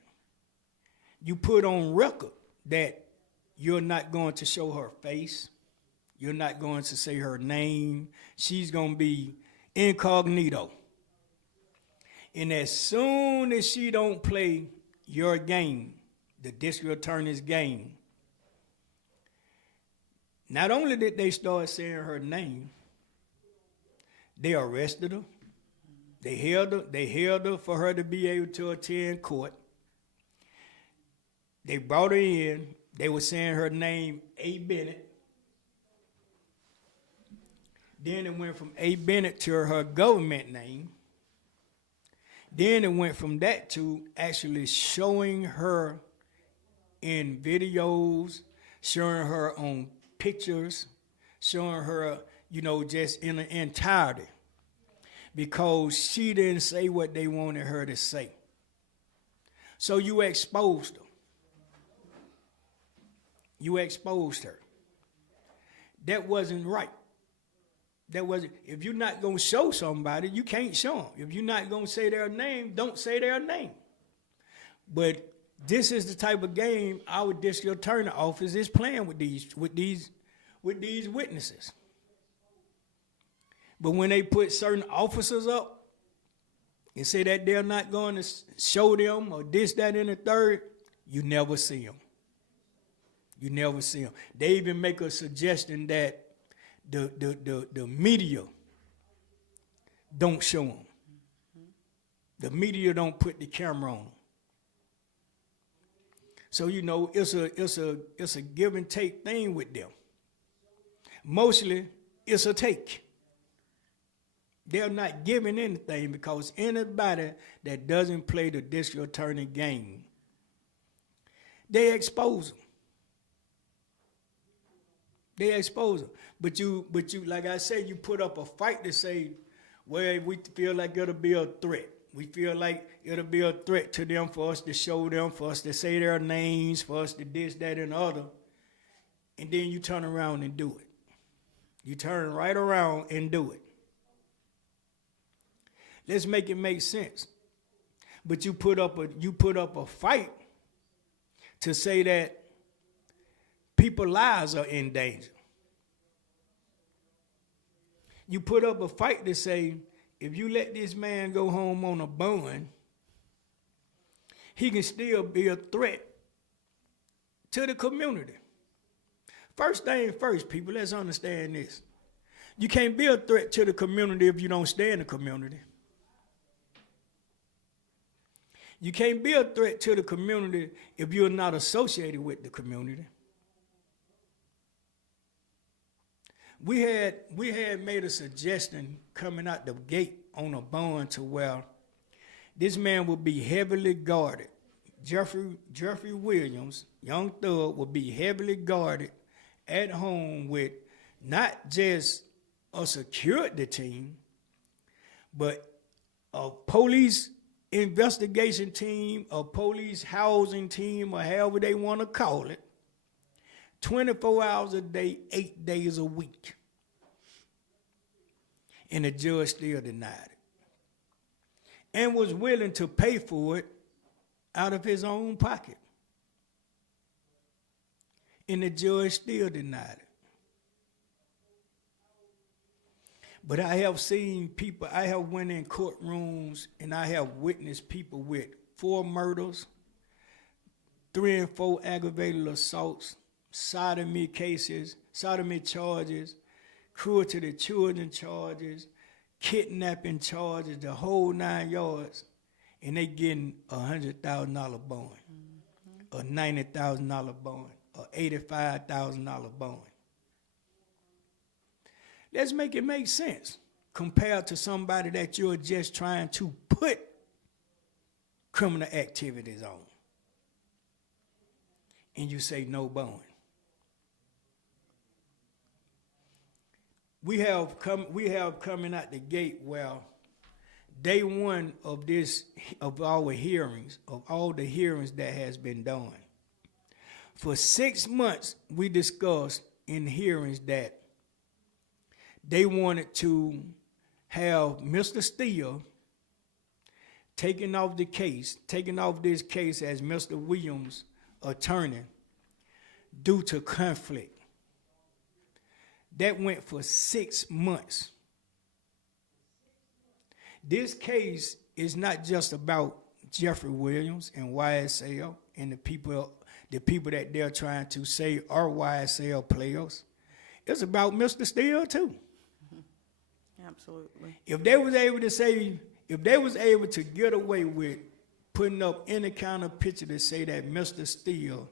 You put on record that you're not going to show her face. You're not going to say her name. She's going to be incognito. And as soon as she don't play your game, the district attorney's game, not only did they start saying her name, they arrested her. They held her for her to be able to attend court. They brought her in. They were saying her name, A. Bennett. Then it went from A. Bennett to her government name. Then it went from that to actually showing her in videos, showing her on pictures, showing her, just in the entirety. Because she didn't say what they wanted her to say. So you exposed her. You exposed her. That wasn't right. If you're not going to show somebody, you can't show them. If you're not going to say their name, don't say their name. But this is the type of game our district attorney office is playing with these witnesses. But when they put certain officers up and say that they're not going to show them or this, that, and the third, You never see them. You never see them. They even make a suggestion that the media don't show them. The media don't put the camera on them. So you know it's a give and take thing with them. Mostly it's a take. They're not giving anything because anybody that doesn't play the district attorney game, they expose them. They expose them. But you, like I said, you put up a fight to say, well, we feel like it'll be a threat. We feel like it'll be a threat to them for us to show them, for us to say their names, for us to this, that, and the other. And then you turn around and do it. You turn right around and do it. Let's make it make sense. But you put up a fight to say that people's lives are in danger. You put up a fight to say, if you let this man go home on a bond, he can still be a threat to the community. First thing first, people, let's understand this. You can't be a threat to the community if you don't stay in the community. You can't be a threat to the community if you're not associated with the community. We had made a suggestion coming out the gate on a bond to where this man would be heavily guarded. Jeffrey Williams, young thug, would be heavily guarded at home with not just a security team, but a police investigation team, a police housing team, or however they want to call it, 24 hours a day, 8 days a week. And the judge still denied it. And was willing to pay for it out of his own pocket. And the judge still denied it. But I have seen people, I have went in courtrooms and I have witnessed people with 4 murders, 3 and 4 aggravated assaults, sodomy cases, sodomy charges, cruelty to children charges, kidnapping charges, the whole 9 yards, and they getting $100,000 bond, a $90,000 bond, a $85,000 bond. Let's make it make sense compared to somebody that you're just trying to put criminal activities on. And you say no bond. We have coming out the gate where day one of our hearings, of all the hearings that has been done. For 6 months, we discussed in hearings that they wanted to have Mr. Steele taking off this case as Mr. Williams' attorney due to conflict. That went for 6 months. This case is not just about Jeffrey Williams and YSL and the people that they're trying to say are YSL players. It's about Mr. Steele too. Absolutely. If they was able to get away with putting up any kind of picture to say that Mr. Steele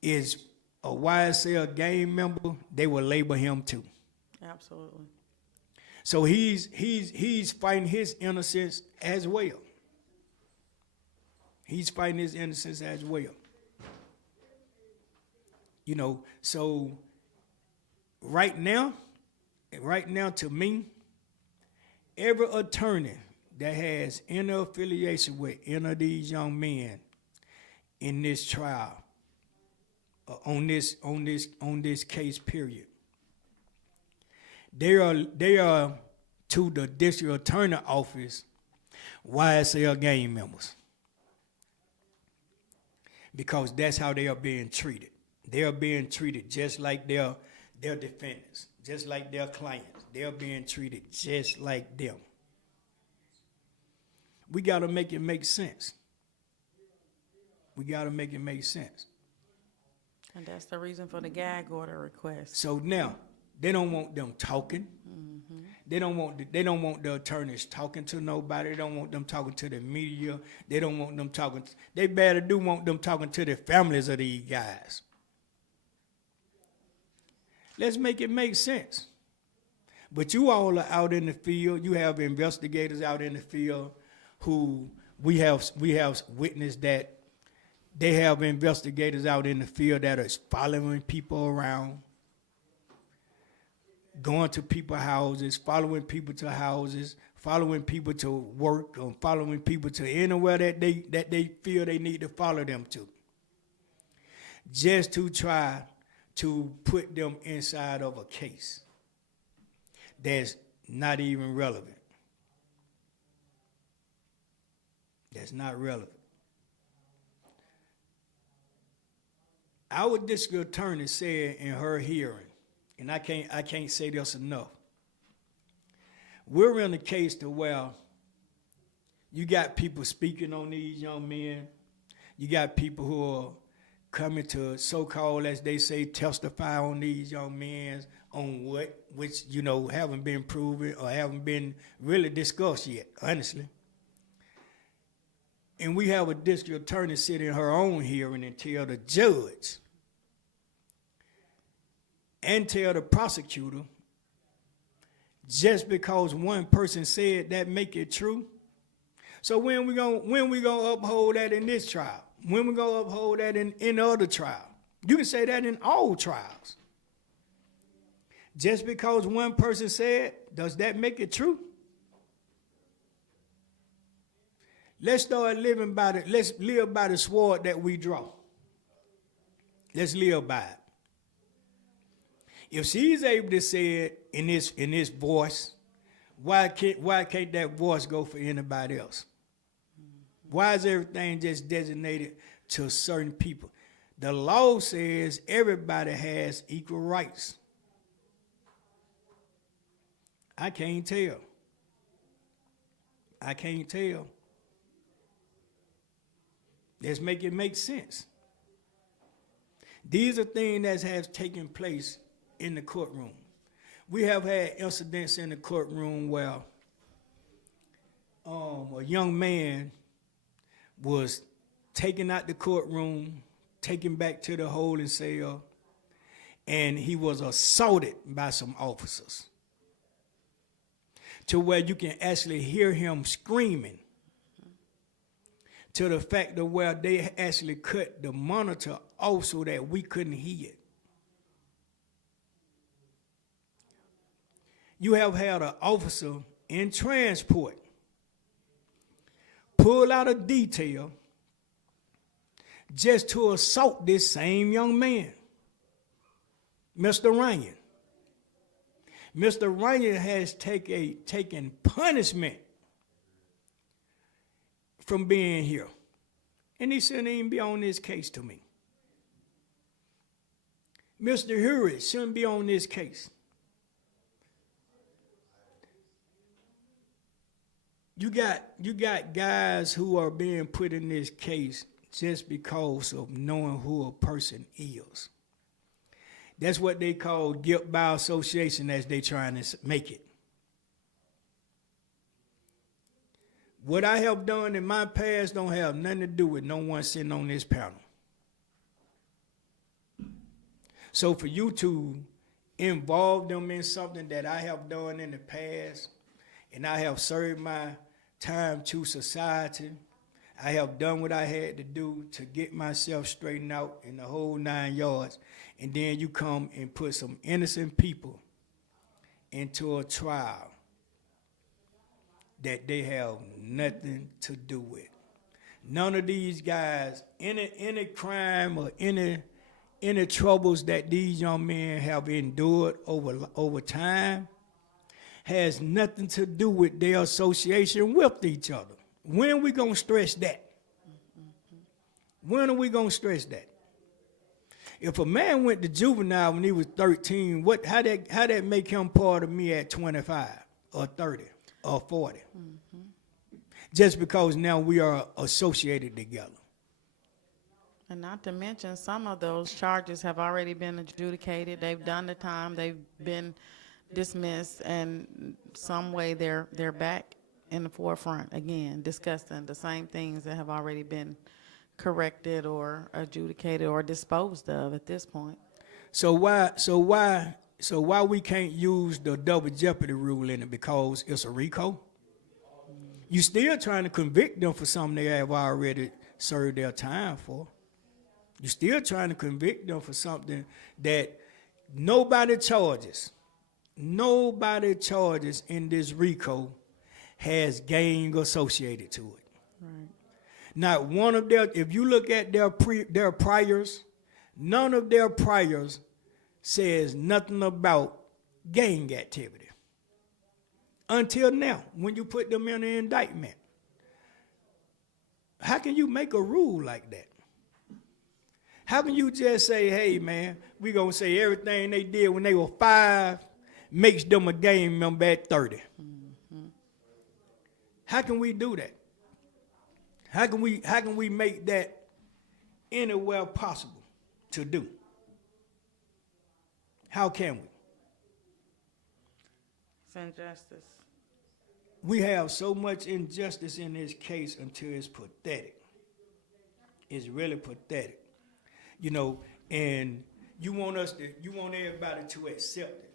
is a YSL gang member, they will label him too. Absolutely. So he's fighting his innocence as well. He's fighting his innocence as well. You know, so right now to me, every attorney that has any affiliation with any of these young men in this trial, on this case period, they are to the district attorney office YSL gang members, because that's how they are being treated. They are being treated just like their defendants, just like their clients. They are being treated just like them. We got to make it make sense. We got to make it make sense. And that's the reason for the gag order request. So now, they don't want them talking. They don't want the attorneys talking to nobody. They don't want them talking to the media. They don't want them talking. They better do want them talking to the families of these guys. Let's make it make sense. But you all are out in the field. You have investigators out in the field who we have witnessed that they have investigators out in the field that are following people around, going to people's houses, following people to houses, following people to work, or following people to anywhere that they feel they need to follow them to, just to try to put them inside of a case that's not even relevant. That's not relevant. Our district attorney said in her hearing, and I can't say this enough, we're in a case to where you got people speaking on these young men. You got people who are coming to so-called, as they say, testify on these young men on which, you know, haven't been proven or haven't been really discussed yet, honestly. And we have a district attorney sit in her own hearing and tell the judge and tell the prosecutor, just because one person said that make it true. So when we gonna uphold that in this trial? When we gonna uphold that in other trials? You can say that in all trials. Just because one person said, does that make it true? Let's start living by the, let's live by the sword that we draw. Let's live by it. If she's able to say it in this voice, why can't that voice go for anybody else? Why is everything just designated to certain people? The law says everybody has equal rights. I can't tell. I can't tell. Let's make it make sense. These are things that have taken place in the courtroom. We have had incidents in the courtroom where a young man was taken out the courtroom, taken back to the holding cell, and he was assaulted by some officers, to where you can actually hear him screaming, to the fact of where they actually cut the monitor off so that we couldn't hear it. You have had an officer in transport pull out a detail just to assault this same young man, Mr. Runyon. Mr. Runyon has taken punishment from being here, and he shouldn't even be on this case to me. Mr. Hearsay shouldn't be on this case. You got guys who are being put in this case just because of knowing who a person is. That's what they call guilt by association, as they trying to make it. What I have done in my past don't have nothing to do with no one sitting on this panel. So for you to involve them in something that I have done in the past, and I have served my time to society, I have done what I had to do to get myself straightened out in the whole 9 yards, and then you come and put some innocent people into a trial that they have nothing to do with. None of these guys, any crime or any troubles that these young men have endured over time has nothing to do with their association with each other. When are we going to stress that? When are we going to stress that? If a man went to juvenile when he was 13, how that make him part of me at 25 or 30 or 40? Just because now we are associated together. And not to mention, some of those charges have already been adjudicated. They've done the time. They've been dismissed, and some way they're back in the forefront again, discussing the same things that have already been corrected or adjudicated or disposed of at this point. So why we can't use the double jeopardy rule in it? Because it's a RICO. You still trying to convict them for something they have already served their time for. You're still trying to convict them for something that nobody charges. Nobody charges in this RICO has gang associated to it. Right. Not one of their, if you look at their priors, none of their priors says nothing about gang activity. Until now, when you put them in the indictment. How can you make a rule like that? How can you just say, hey, man, we're going to say everything they did when they were 5 makes them a gang member at 30? Mm-hmm. How can we do that? How can we make that anywhere possible to do? How can we? It's injustice. We have so much injustice in this case until it's pathetic. It's really pathetic. You know, and you want everybody to accept it.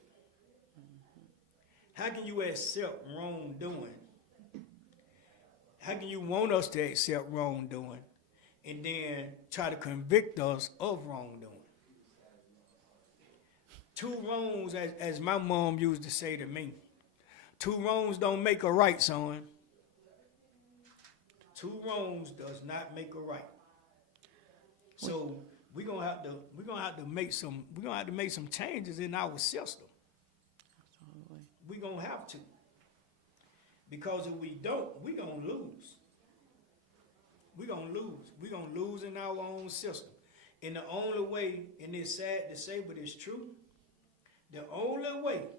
How can you accept wrongdoing? How can you want us to accept wrongdoing and then try to convict us of wrongdoing? 2 wrongs, as my mom used to say to me, 2 wrongs don't make a right, son. 2 wrongs does not make a right. So we're gonna have to make some changes in our system. Absolutely. We're gonna have to. Because if we don't, we're gonna lose. We're gonna lose. We're gonna lose in our own system. And the only way, and it's sad to say, but it's true, the only way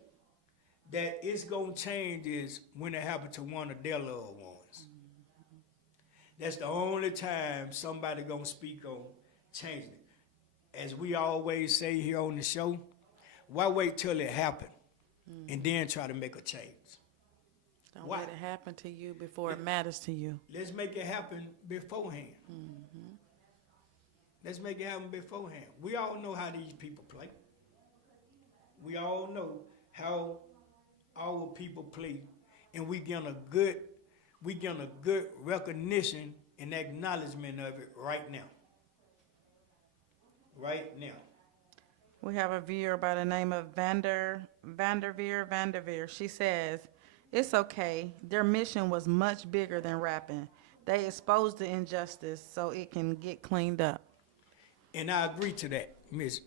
that it's gonna change is when it happens to one of their loved ones. That's the only time somebody gonna speak on changing it. As we always say here on the show, why wait till it happens and then try to make a change? Don't let it happen to you before it matters to you. Let's make it happen beforehand. Mm-hmm. Let's make it happen beforehand. We all know how these people play. We all know how our people play, and we get a good recognition and acknowledgement of it right now. Right now. We have a viewer by the name of Vanderveer. She says, it's okay. Their mission was much bigger than rapping. They exposed the injustice so it can get cleaned up. And I agree to that, Miss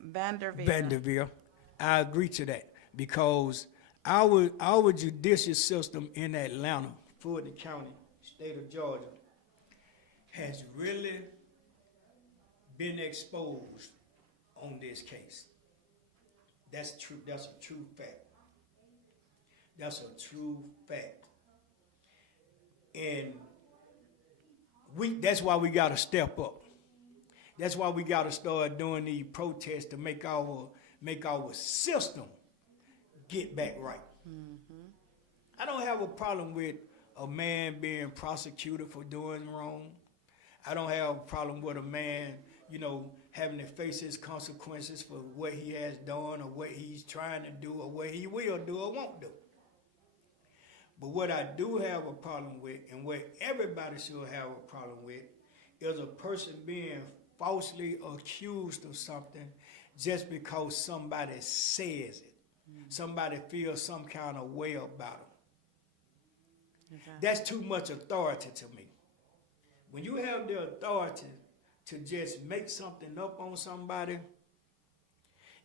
Vanderveer. I agree to that because our judicial system in Atlanta, Fulton County, state of Georgia, has really been exposed on this case. That's true. That's a true fact. That's a true fact. And that's why we got to step up. That's why we got to start doing these protests to make our system get back right. Mm-hmm. I don't have a problem with a man being prosecuted for doing wrong. I don't have a problem with a man, having to face his consequences for what he has done or what he's trying to do or what he will do or won't do. But what I do have a problem with, and what everybody should have a problem with, is a person being falsely accused of something just because somebody says it. Mm-hmm. Somebody feels some kind of way about them. Okay. That's too much authority to me. When you have the authority to just make something up on somebody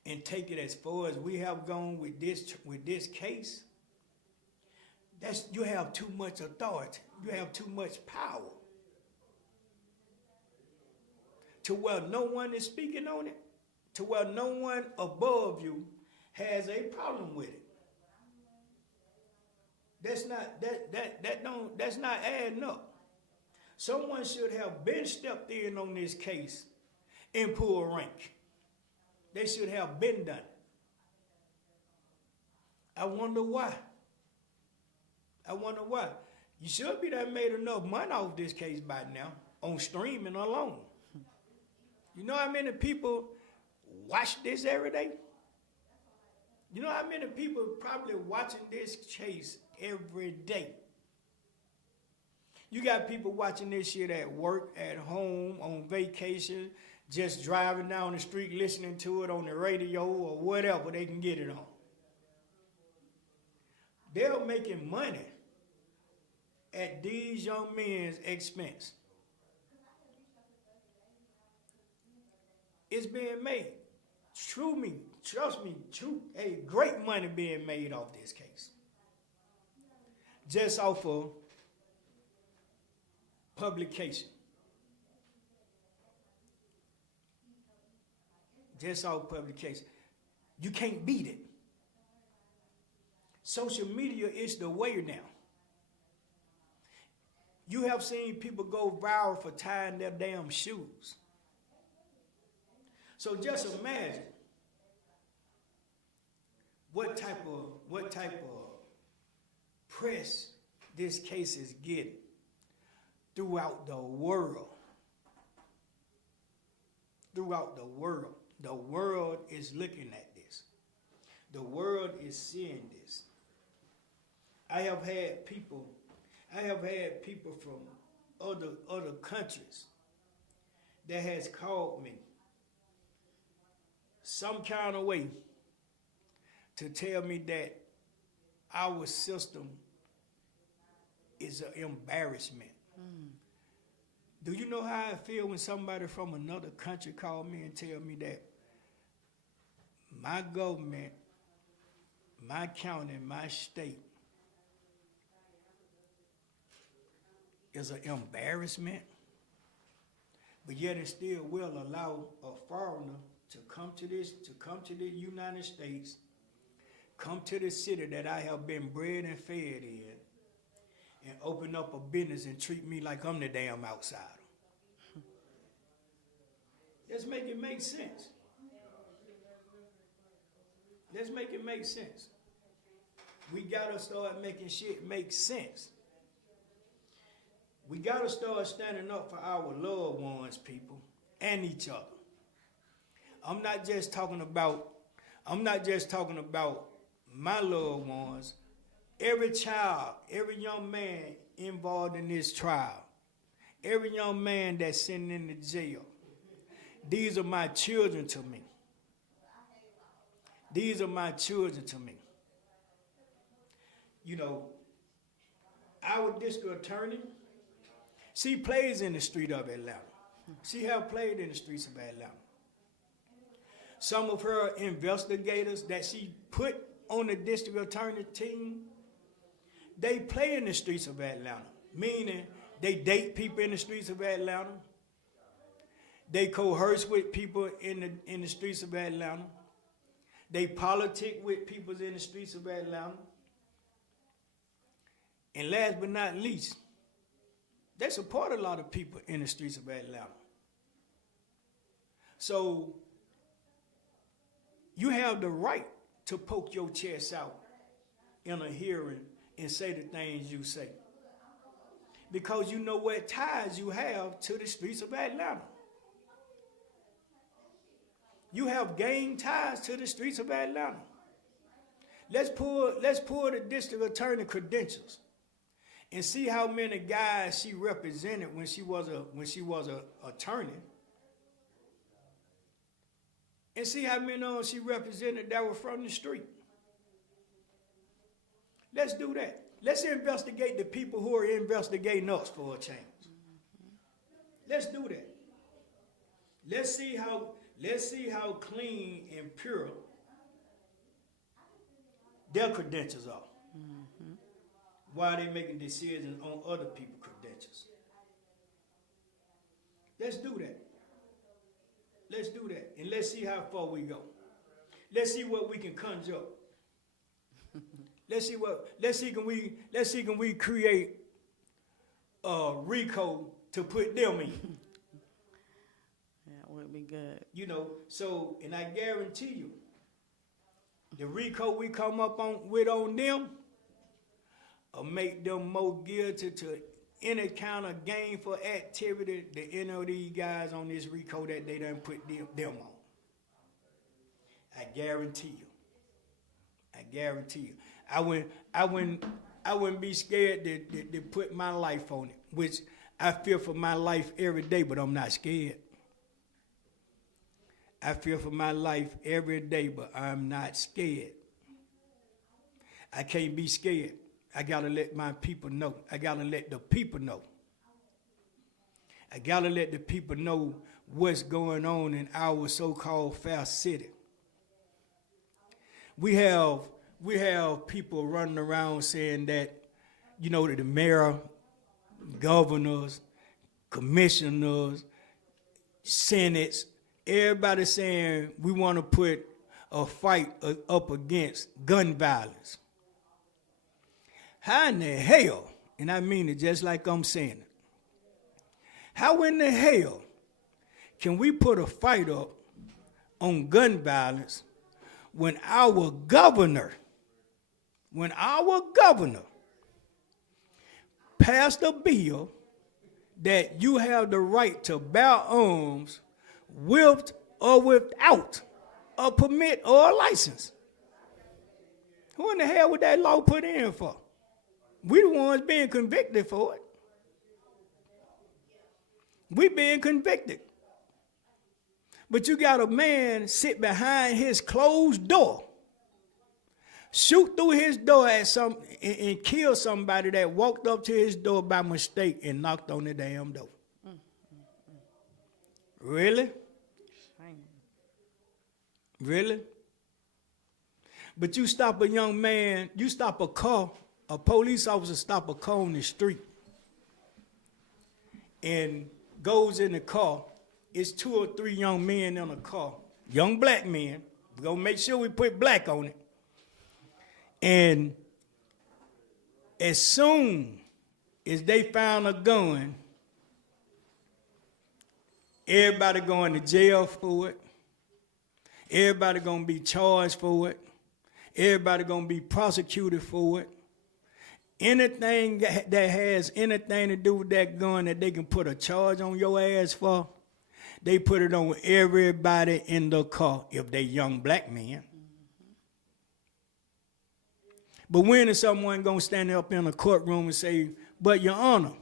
and take it as far as we have gone with this case, you have too much authority. You have too much power. To where no one is speaking on it, to where no one above you has a problem with it. That's not adding up. Someone should have been stepped in on this case and pulled rank. They should have been done. I wonder why. I wonder why. You should be done made enough money off this case by now on streaming alone. You know how many people watch this every day? You know how many people probably watching this case every day? You got people watching this shit at work, at home, on vacation, just driving down the street listening to it on the radio or whatever they can get it on. They're making money at these young men's expense. It's being made. Trust me, great money being made off this case. Just off of publication. Just off publication. You can't beat it. Social media is the way now. You have seen people go viral for tying their damn shoes. So just imagine what type of press this case is getting throughout the world. Throughout the world. The world is looking at this. The world is seeing this. I have had people from other countries that has called me some kind of way to tell me that our system is an embarrassment. Do you know how I feel when somebody from another country call me and tell me that my government, my county, my state is an embarrassment, but yet it still will allow a foreigner to come to the United States, come to the city that I have been bred and fed in, and open up a business and treat me like I'm the damn outsider. Let's make it make sense. Let's make it make sense. We gotta start making shit make sense. We gotta start standing up for our loved ones, people, and each other. I'm not just talking about my loved ones. Every child, every young man involved in this trial, every young man that's sitting in the jail, these are my children to me. These are my children to me. You know, our district attorney, she plays in the street of Atlanta. She have played in the streets of Atlanta. Some of her investigators that she put on the district attorney team, they play in the streets of Atlanta, meaning they date people in the streets of Atlanta. They coerce with people in the streets of Atlanta. They politic with people in the streets of Atlanta. And last but not least, they support a lot of people in the streets of Atlanta. So you have the right to poke your chest out in a hearing and say the things you say, because you know what ties you have to the streets of Atlanta. You have gang ties to the streets of Atlanta. Let's pull the district attorney credentials and see how many guys she represented when she was a attorney, and see how many of them she represented that were from the street. Let's do that. Let's investigate the people who are investigating us for a change. Let's do that. Let's see how clean and pure their credentials are. Why are they making decisions on other people's credentials? Let's do that. Let's do that. And let's see how far we go. Let's see what we can conjure up. Let's see can we create RICO to put them in. That would be good. You know, so, and I guarantee you, the RICO we come up with on them will make them more guilty to any kind of gainful activity that any of these guys on this RICO that they done put them on. I guarantee you. I guarantee you. I wouldn't be scared to put my life on it, which I fear for my life every day, but I'm not scared. I fear for my life every day, but I'm not scared. I can't be scared. I gotta let my people know. I gotta let the people know. I gotta let the people know what's going on in our so-called fair city. We have people running around saying that, you know, that the mayor, governors, commissioners, senates, everybody saying we want to put a fight up against gun violence. How in the hell, and I mean it just like I'm saying it, how in the hell can we put a fight up on gun violence when our governor passed a bill that you have the right to bear arms with or without a permit or a license? Who in the hell would that law put in for? We the ones being convicted for it. We being convicted. But you got a man sit behind his closed door, shoot through his door at and kill somebody that walked up to his door by mistake and knocked on the damn door. Really? Really? But you stop a young man, you stop a car, a police officer stop a car on the street and goes in the car. It's 2 or 3 young men in a car, young black men. We're going to make sure we put black on it. And as soon as they found a gun, everybody going to jail for it. Everybody going to be charged for it. Everybody going to be prosecuted for it. Anything that has anything to do with that gun that they can put a charge on your ass for, they put it on everybody in the car if they young black men. But when is someone going to stand up in a courtroom and say, but your honor,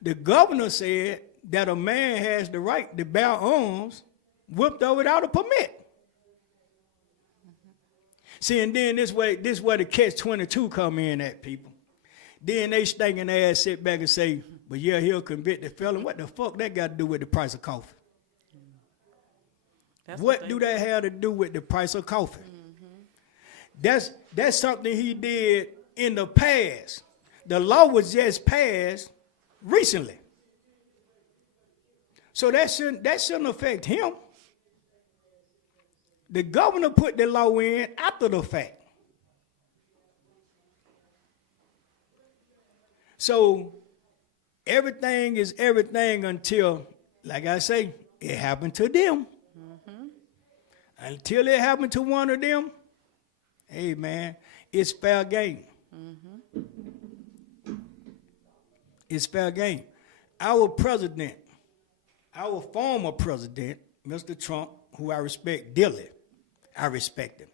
the governor said that a man has the right to bear arms whipped up without a permit. See, and then this way the catch-22 come in at people. Then they stinking ass sit back and say, but yeah, he'll convict the felon. What the fuck that got to do with the price of coffee? What do that have to do with the price of coffee? That's something he did in the past. The law was just passed recently. So that shouldn't affect him. The governor put the law in after the fact. So everything is everything until, like I say, it happened to them. Until it happened to one of them, hey man, it's fair game. It's fair game. Our president, our former president, Mr. Trump, who I respect dearly, I respect him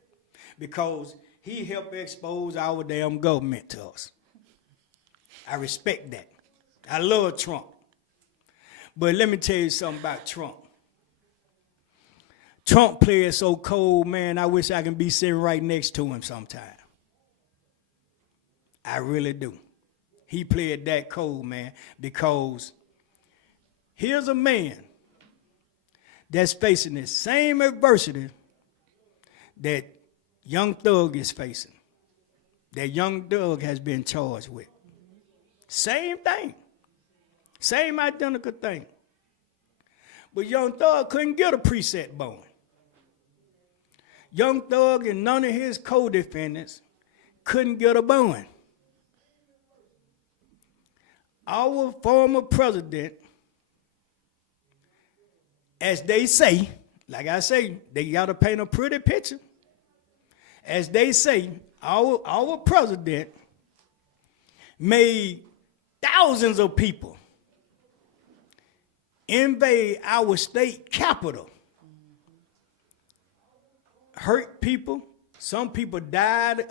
because he helped expose our damn government to us. I respect that. I love Trump. But let me tell you something about Trump. Trump played so cold, man, I wish I can be sitting right next to him sometime. I really do. He played that cold, man, because here's a man that's facing the same adversity that Young Thug is facing, that Young Thug has been charged with. Same thing. Same identical thing. But Young Thug couldn't get a preset bond. Young Thug and none of his co-defendants couldn't get a bond. our former president, as they say, like I say, they got to paint a pretty picture. As they say, our president made thousands of people invade our state capital, hurt people. Some people died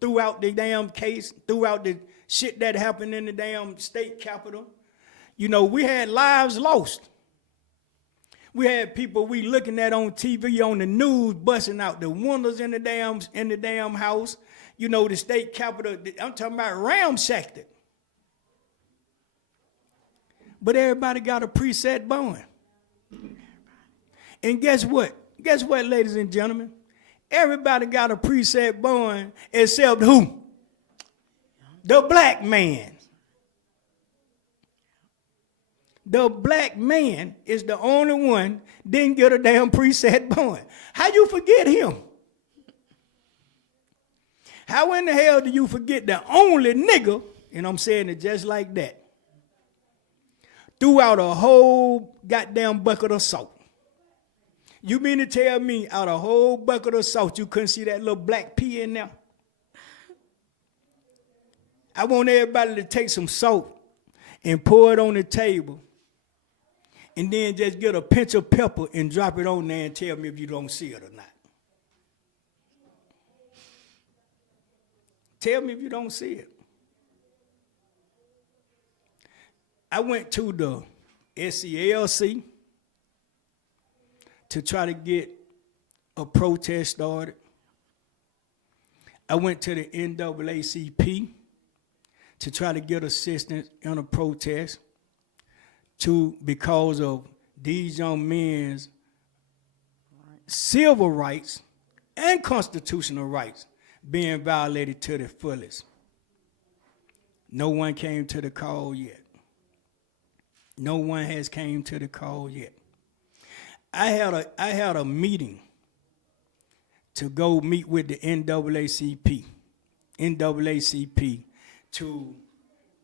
throughout the damn case, throughout the shit that happened in the damn state capital. You know, we had lives lost. We had people we looking at on TV, on the news, busting out the windows in the damn house. You know, the state capitol, I'm talking about ramshacked it. But everybody got a preset bond. And guess what? Guess what, ladies and gentlemen? Everybody got a preset bond except who? The black man. The black man is the only one didn't get a damn preset bond. How you forget him? How in the hell do you forget the only nigga, and I'm saying it just like that, threw out a whole goddamn bucket of salt? You mean to tell me out of a whole bucket of salt you couldn't see that little black pea in there? I want everybody to take some salt and pour it on the table and then just get a pinch of pepper and drop it on there and tell me if you don't see it or not. Tell me if you don't see it. I went to the SCLC to try to get a protest started. I went to the NAACP to try to get assistance in a protest because of these young men's civil rights and constitutional rights being violated to the fullest. No one came to the call yet. No one has came to the call yet. I had a meeting to go meet with the NAACP to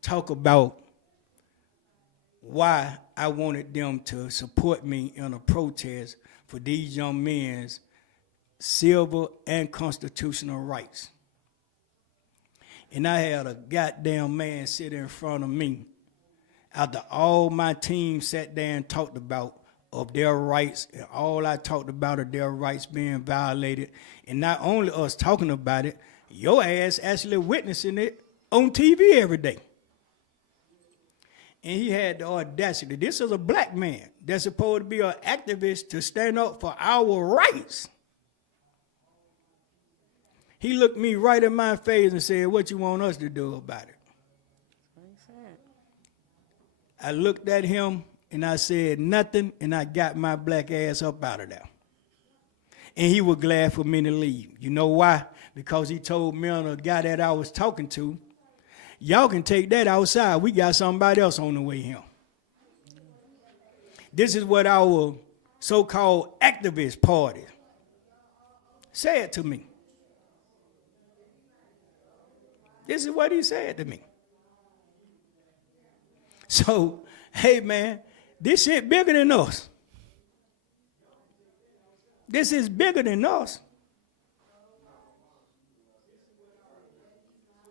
talk about why I wanted them to support me in a protest for these young men's civil and constitutional rights. And I had a goddamn man sit in front of me after all my team sat there and talked about of their rights, and all I talked about are their rights being violated. And not only us talking about it, your ass actually witnessing it on TV every day. And he had the audacity. This is a black man that's supposed to be an activist to stand up for our rights. He looked me right in my face and said, "What you want us to do about it?" I looked at him and I said nothing, and I got my black ass up out of there. And he was glad for me to leave. You know why? Because he told me and the guy that I was talking to, y'all can take that outside. We got somebody else on the way here. This is what our so-called activist party said to me. This is what he said to me. So, hey man, this shit bigger than us. This is bigger than us.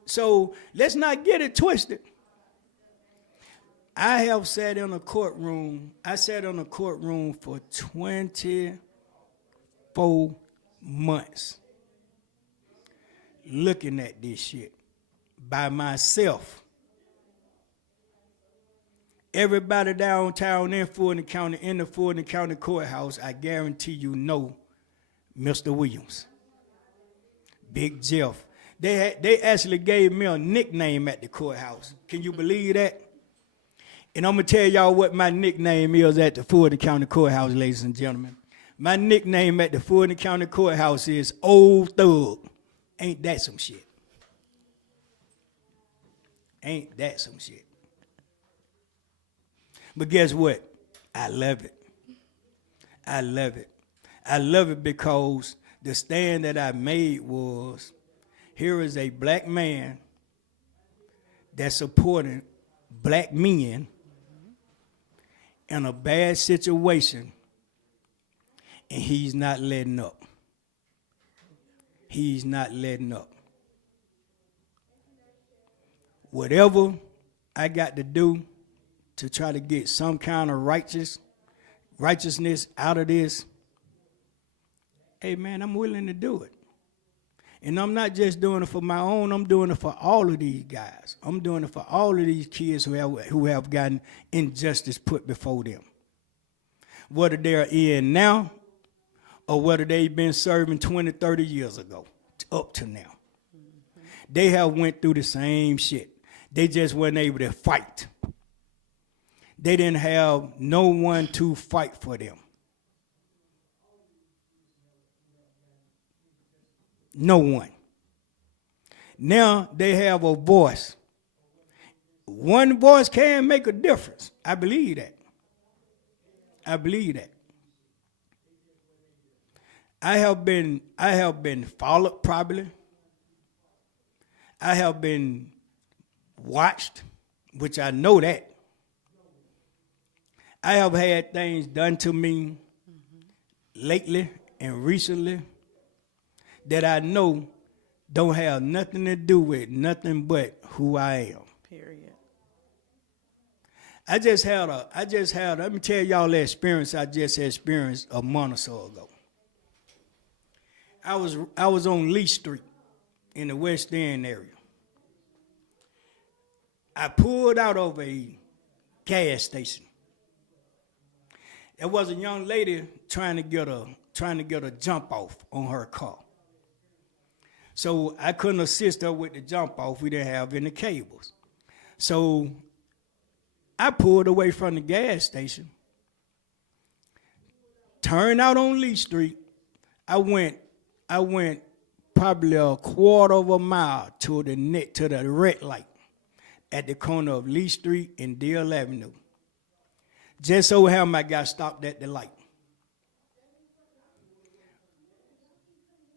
So let's not get it twisted. I have sat in a courtroom. I sat in a courtroom for 24 months looking at this shit by myself. Everybody downtown in Fulton County, in the Fulton County Courthouse, I guarantee you know Mr. Williams, Big Jeff. They actually gave me a nickname at the courthouse. Can you believe that? And I'm going to tell y'all what my nickname is at the Fulton County Courthouse, ladies and gentlemen. My nickname at the Fulton County Courthouse is Old Thug. Ain't that some shit? Ain't that some shit? But guess what? I love it. I love it. I love it because the stand that I made was, here is a black man that's supporting black men in a bad situation, and he's not letting up. He's not letting up. Whatever I got to do to try to get some kind of righteousness out of this, hey man, I'm willing to do it. And I'm not just doing it for my own, I'm doing it for all of these guys. I'm doing it for all of these kids who have gotten injustice put before them. Whether they're in now or whether they've been serving 20, 30 years ago, up to now. They have went through the same shit. They just weren't able to fight. They didn't have no one to fight for them. No one. Now they have a voice. One voice can make a difference. I believe that. I believe that. I have been followed probably. I have been watched, which I know that. I have had things done to me lately and recently that I know don't have nothing to do with nothing but who I am. Period. let me tell y'all the experience I just experienced a month or so ago. I was on Lee Street in the West End area. I pulled out of a gas station. There was a young lady trying to get a jump off on her car. So I couldn't assist her with the jump off. We didn't have any cables. So I pulled away from the gas station, turned out on Lee Street. I went probably a quarter of a mile to the red light at the corner of Lee Street and Deal Avenue. Just so happened I got stopped at the light.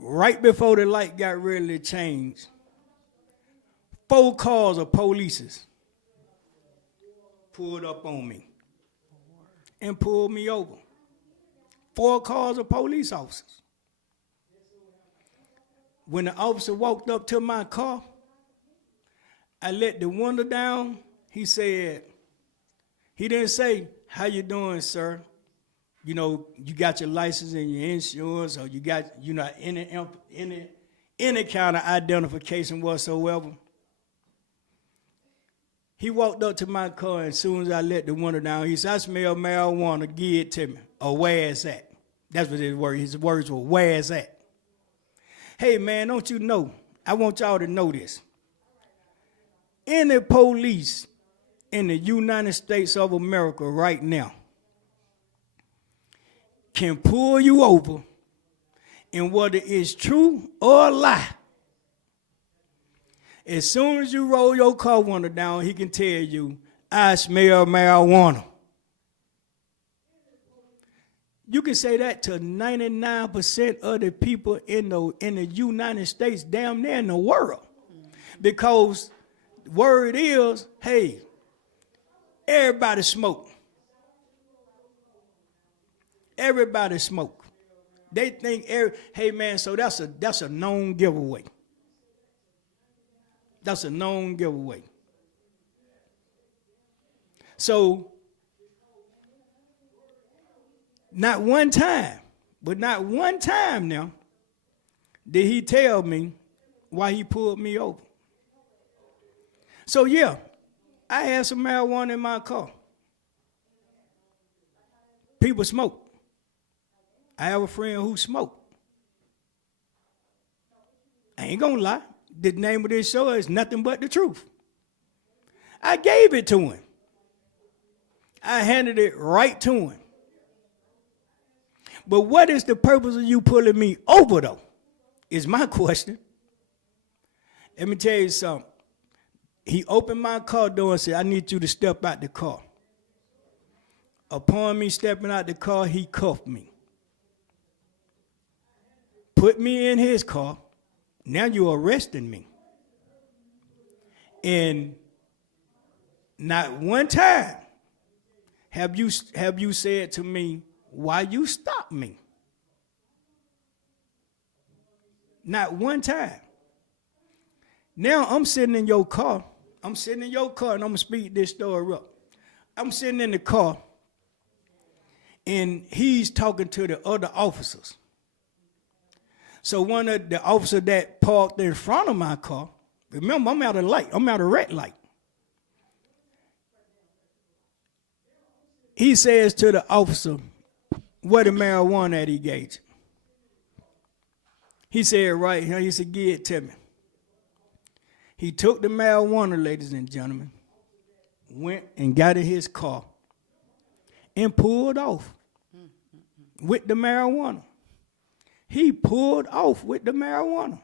Right before the light got ready to change, 4 cars of police pulled up on me and pulled me over. 4 cars of police officers. When the officer walked up to my car, I let the window down. He didn't say, "How you doing, sir? You know, you got your license and your insurance, or you got, any kind of identification whatsoever." He walked up to my car, and as soon as I let the window down, he said, "I smell marijuana, give it to me," or "Where is that?" That's what his words. His words were, "Where is that?" Hey man, don't you know? I want y'all to know this. Any police in the United States of America right now can pull you over, and whether it's true or a lie, as soon as you roll your car window down, he can tell you, "I smell marijuana." You can say that to 99% of the people in the United States, damn near in the world. Because word is, hey, everybody smoke. Everybody smoke. They think, hey man, so that's a known giveaway. That's a known giveaway. So, not one time now, did he tell me why he pulled me over. So yeah, I had some marijuana in my car. People smoke. I have a friend who smoked. I ain't gonna lie. The name of this show is Nothing But the Truth. I gave it to him. I handed it right to him. But what is the purpose of you pulling me over, though, is my question. Let me tell you something. He opened my car door and said, "I need you to step out the car." Upon me stepping out the car, he cuffed me. Put me in his car. Now you're arresting me. And Not one time have you said to me, why you stopped me? Not one time. Now I'm sitting in your car. I'm sitting in your car, and I'm going to speed this story up. I'm sitting in the car, and he's talking to the other officers. So one of the officers that parked in front of my car, remember, I'm at a light. I'm at a red light. He says to the officer, where the marijuana at he gave you? He said, right here. He said, give it to me. He took the marijuana, ladies and gentlemen, went and got in his car and pulled off with the marijuana. He pulled off with the marijuana.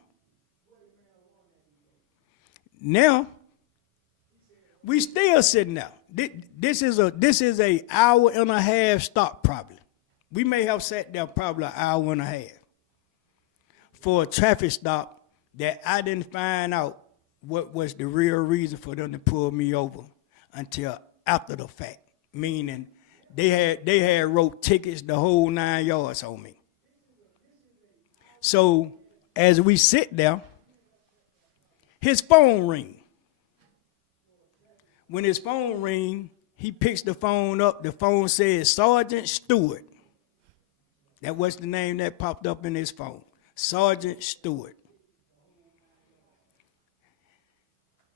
Now, we still sitting out. This is a hour and a half stop probably. We may have sat there probably an hour and a half for a traffic stop that I didn't find out what was the real reason for them to pull me over until after the fact. Meaning they had wrote tickets the whole 9 yards on me. So as we sit there, his phone rings. When his phone rings, he picks the phone up. The phone says Sergeant Stewart. That was the name that popped up in his phone. Sergeant Stewart.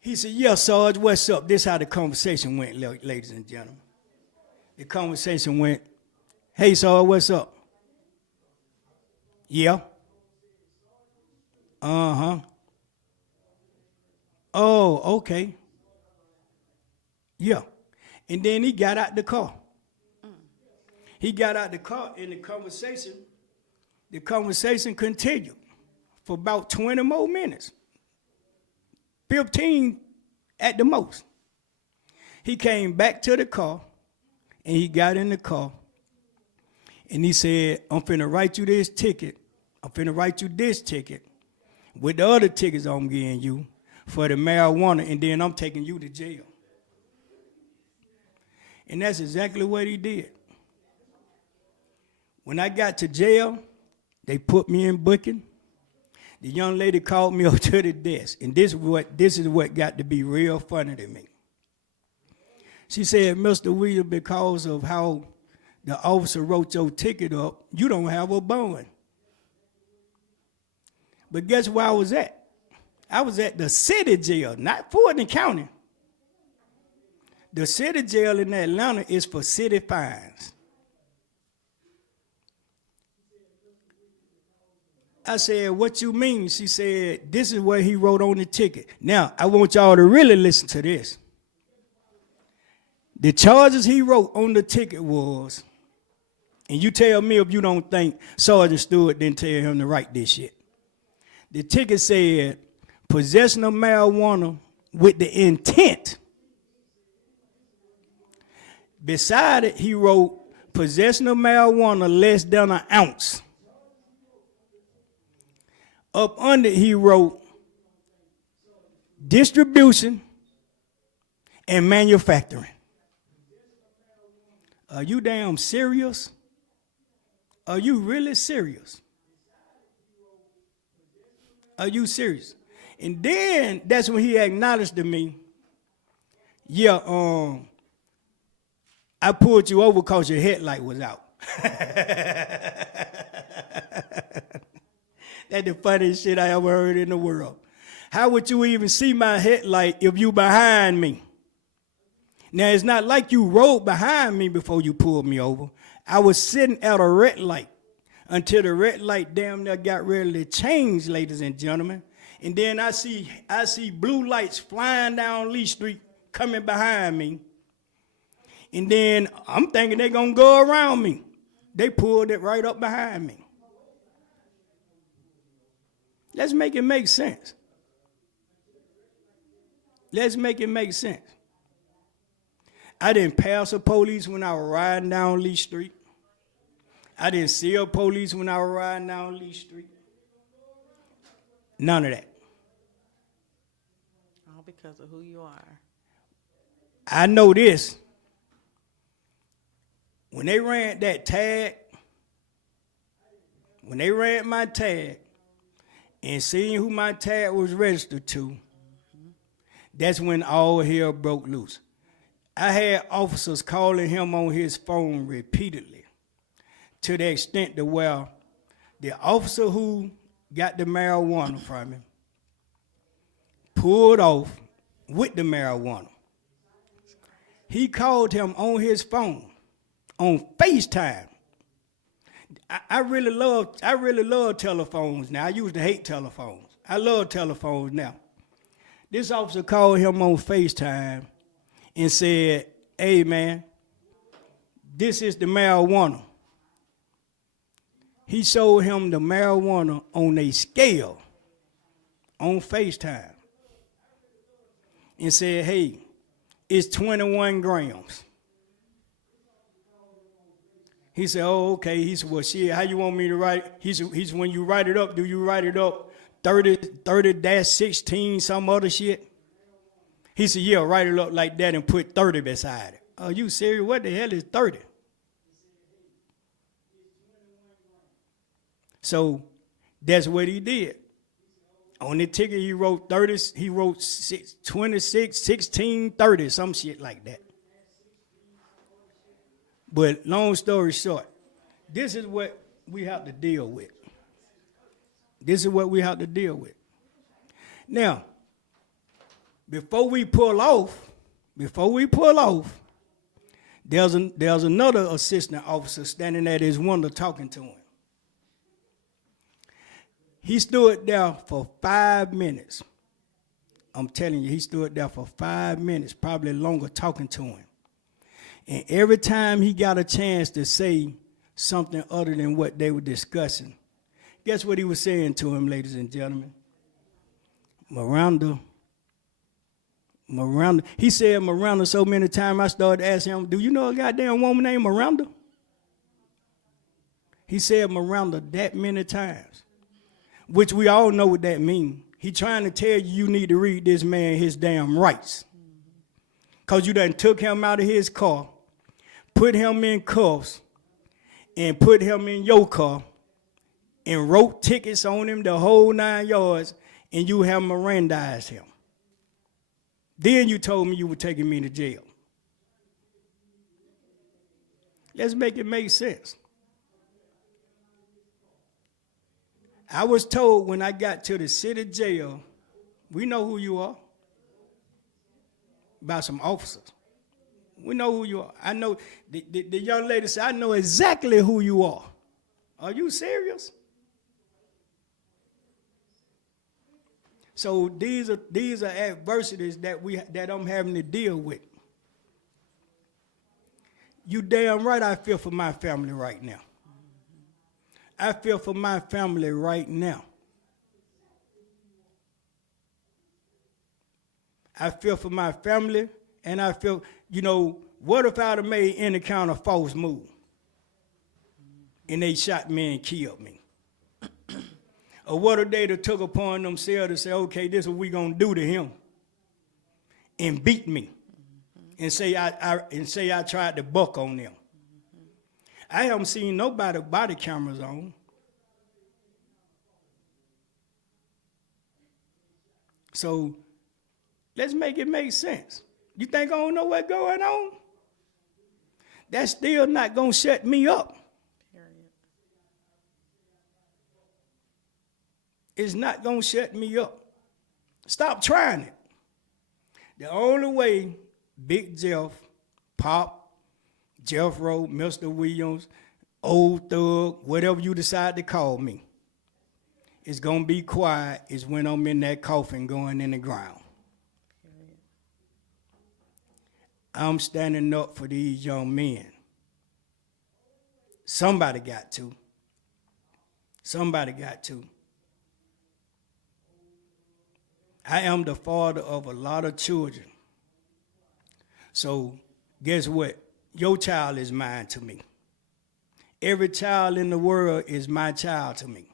He said, yeah, Sarge, what's up? This is how the conversation went, ladies and gentlemen. The conversation went, hey, Sarge, what's up? Yeah. Uh-huh. Oh, okay. Yeah. And then he got out the car. He got out the car, and the conversation continued for about 20 more minutes. 15 at the most. He came back to the car, and he got in the car, and he said, I'm finna write you this ticket. I'm finna write you this ticket with the other tickets I'm giving you for the marijuana, and then I'm taking you to jail. And that's exactly what he did. When I got to jail, they put me in booking. The young lady called me up to the desk, and this is what got to be real funny to me. She said, Mr. Williams, because of how the officer wrote your ticket up, you don't have a bond. But guess where I was at? I was at the city jail, not Fulton County. The city jail in Atlanta is for city fines. I said, what you mean? She said, this is what he wrote on the ticket. Now, I want y'all to really listen to this. The charges he wrote on the ticket was, and you tell me if you don't think Sergeant Stewart didn't tell him to write this shit. The ticket said, possession of marijuana with the intent. Beside it, he wrote, possession of marijuana less than an ounce. Up under, he wrote, distribution and manufacturing. Are you damn serious? Are you really serious? Are you serious? And then that's when he acknowledged to me, yeah, I pulled you over because your headlight was out. That's the funniest shit I ever heard in the world. How would you even see my headlight if you behind me? Now, it's not like you rode behind me before you pulled me over. I was sitting at a red light until the red light damn near got ready to change, ladies and gentlemen. And then I see blue lights flying down Lee Street coming behind me. And then I'm thinking they're going to go around me. They pulled it right up behind me. Let's make it make sense. Let's make it make sense. I didn't pass a police when I was riding down Lee Street. I didn't see a police when I was riding down Lee Street. None of that. All because of who you are. I know this. When they ran that tag, when they ran my tag and seeing who my tag was registered to, that's when all hell broke loose. I had officers calling him on his phone repeatedly to the extent that where the officer who got the marijuana from him pulled off with the marijuana. He called him on his phone, on FaceTime. I really love telephones now. I used to hate telephones. I love telephones now. This officer called him on FaceTime and said, "Hey man, this is the marijuana." He showed him the marijuana on a scale on FaceTime and said, "Hey, it's 21 grams. He said, "Oh, okay." He said, "Well, shit, how you want me to write?" He said, "When you write it up, do you write it up 30-16, some other shit?" He said, "Yeah, write it up like that and put 30 beside it." "Are you serious? What the hell is 30? So that's what he did. On the ticket, he wrote 30, he wrote 26, 16, 30, some shit like that. But long story short, this is what we have to deal with. This is what we have to deal with. Now, before we pull off, there's another assistant officer standing at his window talking to him. He stood there for 5 minutes. I'm telling you, he stood there for 5 minutes, probably longer, talking to him. And every time he got a chance to say something other than what they were discussing, guess what he was saying to him, ladies and gentlemen? Miranda. He said Miranda so many times I started asking him, "Do you know a goddamn woman named Miranda?" He said Miranda that many times, which we all know what that means. He trying to tell you need to read this man his damn rights. Because you done took him out of his car, put him in cuffs, and put him in your car, and wrote tickets on him the whole 9 yards, and you have Mirandized him. Then you told me you were taking me to jail. Let's make it make sense. I was told when I got to the city jail, "We know who you are," by some officers. "We know who you are." I know, the young lady said, "I know exactly who you are." Are you serious? So these are adversities that I'm having to deal with. You damn right I feel for my family right now. I feel for my family right now. I feel for my family, and I feel, what if I'd have made any kind of false move and they shot me and killed me? Or what if they'd have took upon themselves to say, "Okay, this is what we gonna do to him," and beat me, and say I tried to buck on them. I haven't seen nobody body cameras on. So let's make it make sense. You think I don't know what's going on? That's still not gonna shut me up. It's not gonna shut me up. Stop trying it. The only way Big Jeff, Pop, Jeff Rowe, Mr. Williams, Old Thug, whatever you decide to call me, is gonna be quiet is when I'm in that coffin going in the ground. I'm standing up for these young men. Somebody got to. Somebody got to. I am the father of a lot of children. So guess what? Your child is mine to me. Every child in the world is my child to me.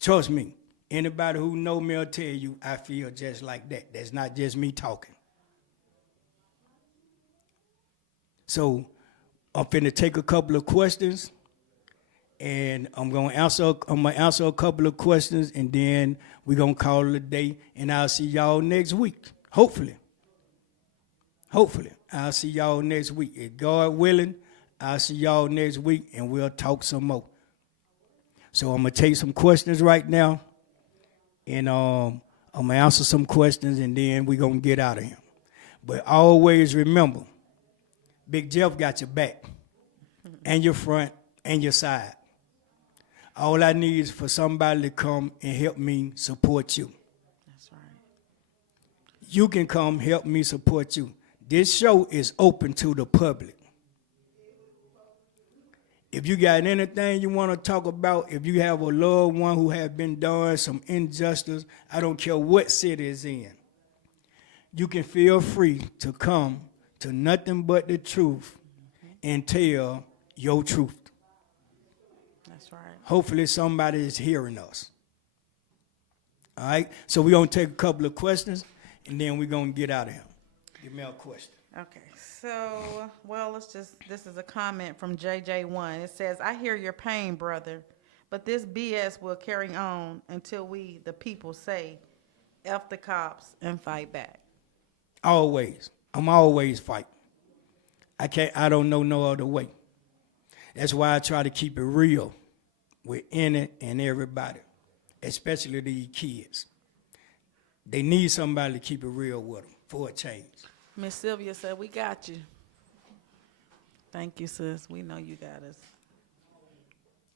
Trust me, Anybody who know me will tell you I feel just like that. That's not just me talking. So I'm finna take a couple of questions, and I'm gonna answer a couple of questions, and then we're gonna call it a day, and I'll see y'all next week. Hopefully, I'll see y'all next week. If God willing, I'll see y'all next week, and we'll talk some more. So I'm gonna take some questions right now, and I'm gonna answer some questions, and then we're gonna get out of here. But always remember, Big Jeff got your back, and your front, and your side. All I need is for somebody to come and help me support you. That's right. You can come help me support you. This show is open to the public. If you got anything you want to talk about, if you have a loved one who has been done some injustice, I don't care what city it's in, you can feel free to come to Nothing But the Truth and tell your truth. That's right. Hopefully somebody is hearing us. All right, so we're going to take a couple of questions, and then we're going to get out of here. Give me a question. Okay, so, well, this is a comment from JJ1. It says, I hear your pain, brother, but this BS will carry on until we, the people, say, F the cops and fight back. Always. I'm always fighting. I don't know no other way. That's why I try to keep it real with any and everybody, especially these kids. They need somebody to keep it real with them for a change. Miss Sylvia said, we got you. Thank you, sis. We know you got us.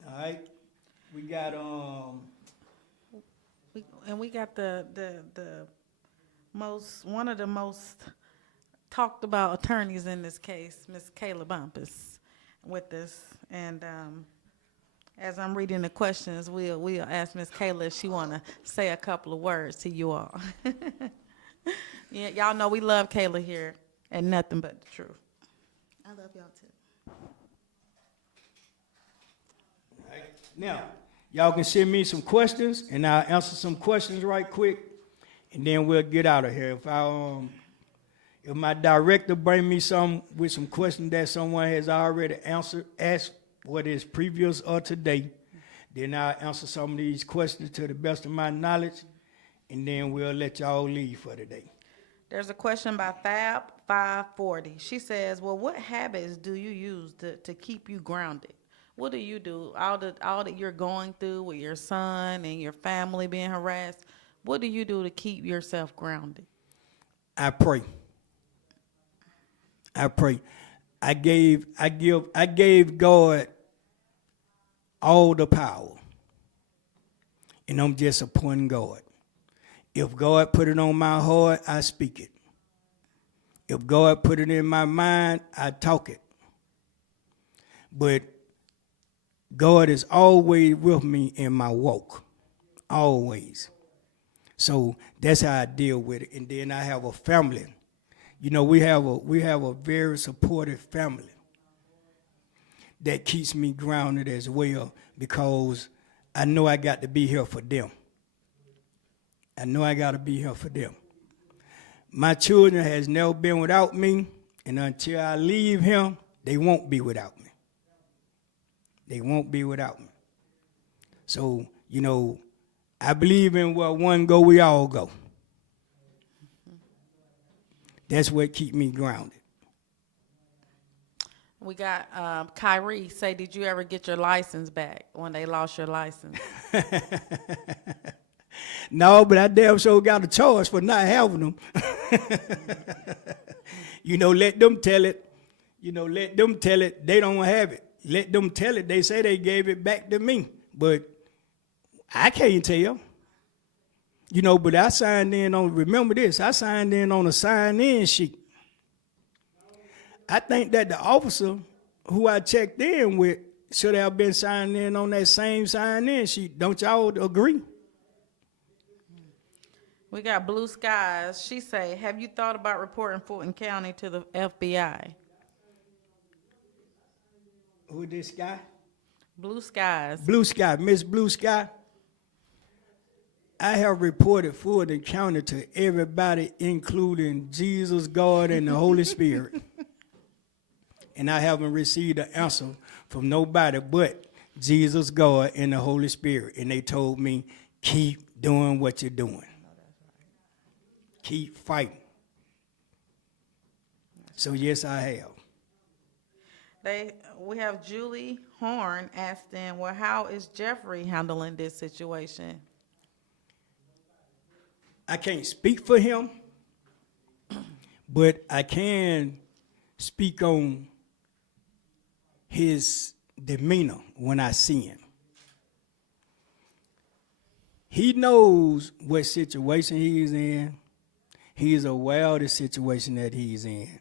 All right. We got we got the one of the most talked about attorneys in this case, Miss Kayla Bumpus, with us. And as I'm reading the questions, we'll ask Miss Kayla if she want to say a couple of words to you all. Yeah, y'all know we love Kayla here and Nothing But the Truth. I love y'all too. All right. Now, y'all can send me some questions, and I'll answer some questions right quick, and then we'll get out of here. If my director bring me some questions that someone has already asked, whether it's previous or today, then I'll answer some of these questions to the best of my knowledge, and then we'll let y'all leave for today. There's a question by Fab540. She says, well, what habits do you use to keep you grounded? What do you do? All that you're going through with your son and your family being harassed, what do you do to keep yourself grounded? I pray. I gave God all the power, and I'm just appointing God. If God put it on my heart, I speak it. If God put it in my mind, I talk it. But God is always with me in my walk, always. So that's how I deal with it. And then I have a family. You know, we have a very supportive family that keeps me grounded as well, because I know I got to be here for them. My children has never been without me, and until I leave him, they won't be without me. So, you know, I believe in where one go, we all go. That's what keep me grounded. We got Kyrie say, did you ever get your license back when they lost your license? No, but I damn sure got a charge for not having them. You know, let them tell it. They don't have it. Let them tell it. They say they gave it back to me, but I can't tell. You know, but I signed in on, remember this, I signed in on a sign-in sheet. I think that the officer who I checked in with should have been signed in on that same sign-in sheet. Don't y'all agree? We got Blue Skies. She say, have you thought about reporting Fulton County to the FBI? Who this guy? Blue Skies. Blue Sky, Miss Blue Sky. I have reported Fulton County to everybody, including Jesus, God, and the Holy Spirit. And I haven't received an answer from nobody but Jesus, God, and the Holy Spirit. And they told me, keep doing what you're doing. Keep fighting. So yes, I have. We have Julie Horn asking, well, how is Jeffrey handling this situation? I can't speak for him, but I can speak on his demeanor when I see him. He knows what situation he's in. He is aware of the situation that he's in.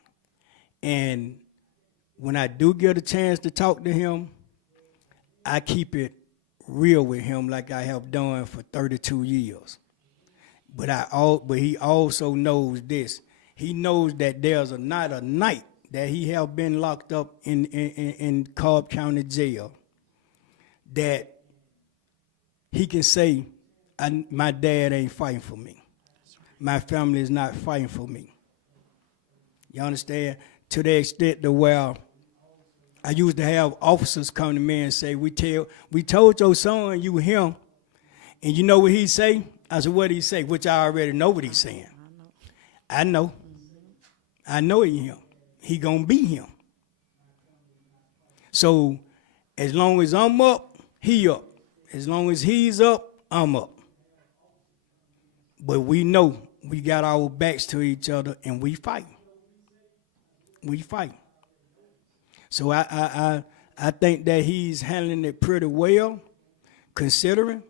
And when I do get a chance to talk to him, I keep it real with him like I have done for 32 years. But he also knows this. He knows that there's not a night that he have been locked up in Cobb County Jail that he can say, my dad ain't fighting for me. My family is not fighting for me. You understand? To the extent that where I used to have officers come to me and say, we told your son you him, and you know what he say? I said, what did he say? Which I already know what he's saying. I know. I know he him. He gonna be him. So as long as I'm up, he up. As long as he's up, I'm up. But we know we got our backs to each other and we fight. We fight. So I think that he's handling it pretty well, considering,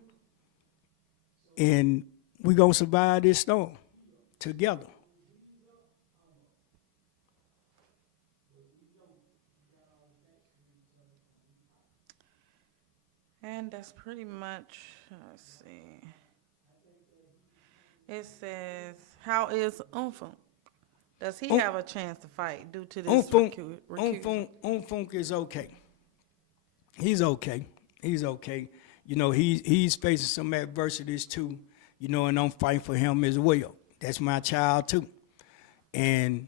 and we're gonna survive this storm together. And that's pretty much, let's see. It says, how is Nothin? Does he have a chance to fight due to this Nothin is okay. He's okay. He's okay. You know, he's facing some adversities too, you know, and I'm fighting for him as well. That's my child too. And,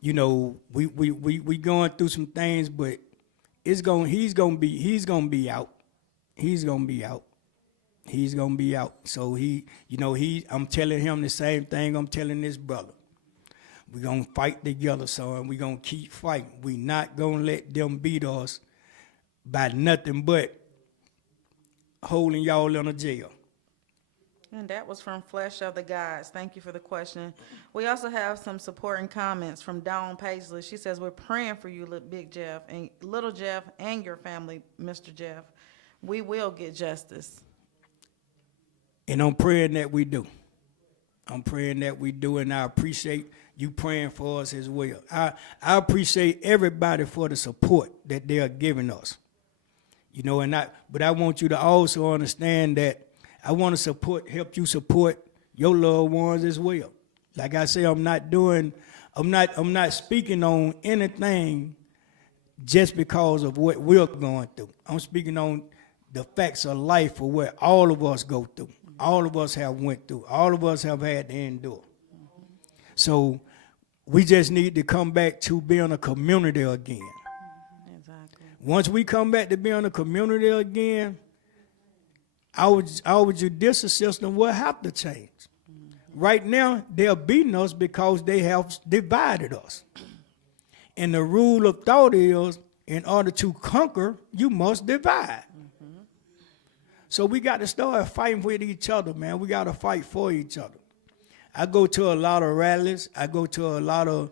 you know, we going through some things, but he's gonna be out. He's gonna be out. He's gonna be out. So I'm telling him the same thing I'm telling this brother. We're gonna fight together, son. We're gonna keep fighting. We're not gonna let them beat us by nothing but holding y'all in a jail. And that was from Flesh of the Gods. Thank you for the question. We also have some supporting comments from Dawn Paisley. She says, we're praying for you, Big Jeff, and Little Jeff, and your family, Mr. Jeff. We will get justice. And I'm praying that we do. I'm praying that we do, and I appreciate you praying for us as well. I appreciate everybody for the support that they are giving us. You know, but I want you to also understand that I want to help you support your loved ones as well. Like I say, I'm not speaking on anything just because of what we're going through. I'm speaking on the facts of life of what all of us go through. All of us have went through. All of us have had to endure. So we just need to come back to being a community again. Exactly. Once we come back to being a community again, our judicial system will have to change. Right now, they're beating us because they have divided us. And the rule of thought is, in order to conquer, you must divide. So we got to start fighting with each other, man. We got to fight for each other. I go to a lot of rallies. I go to a lot of,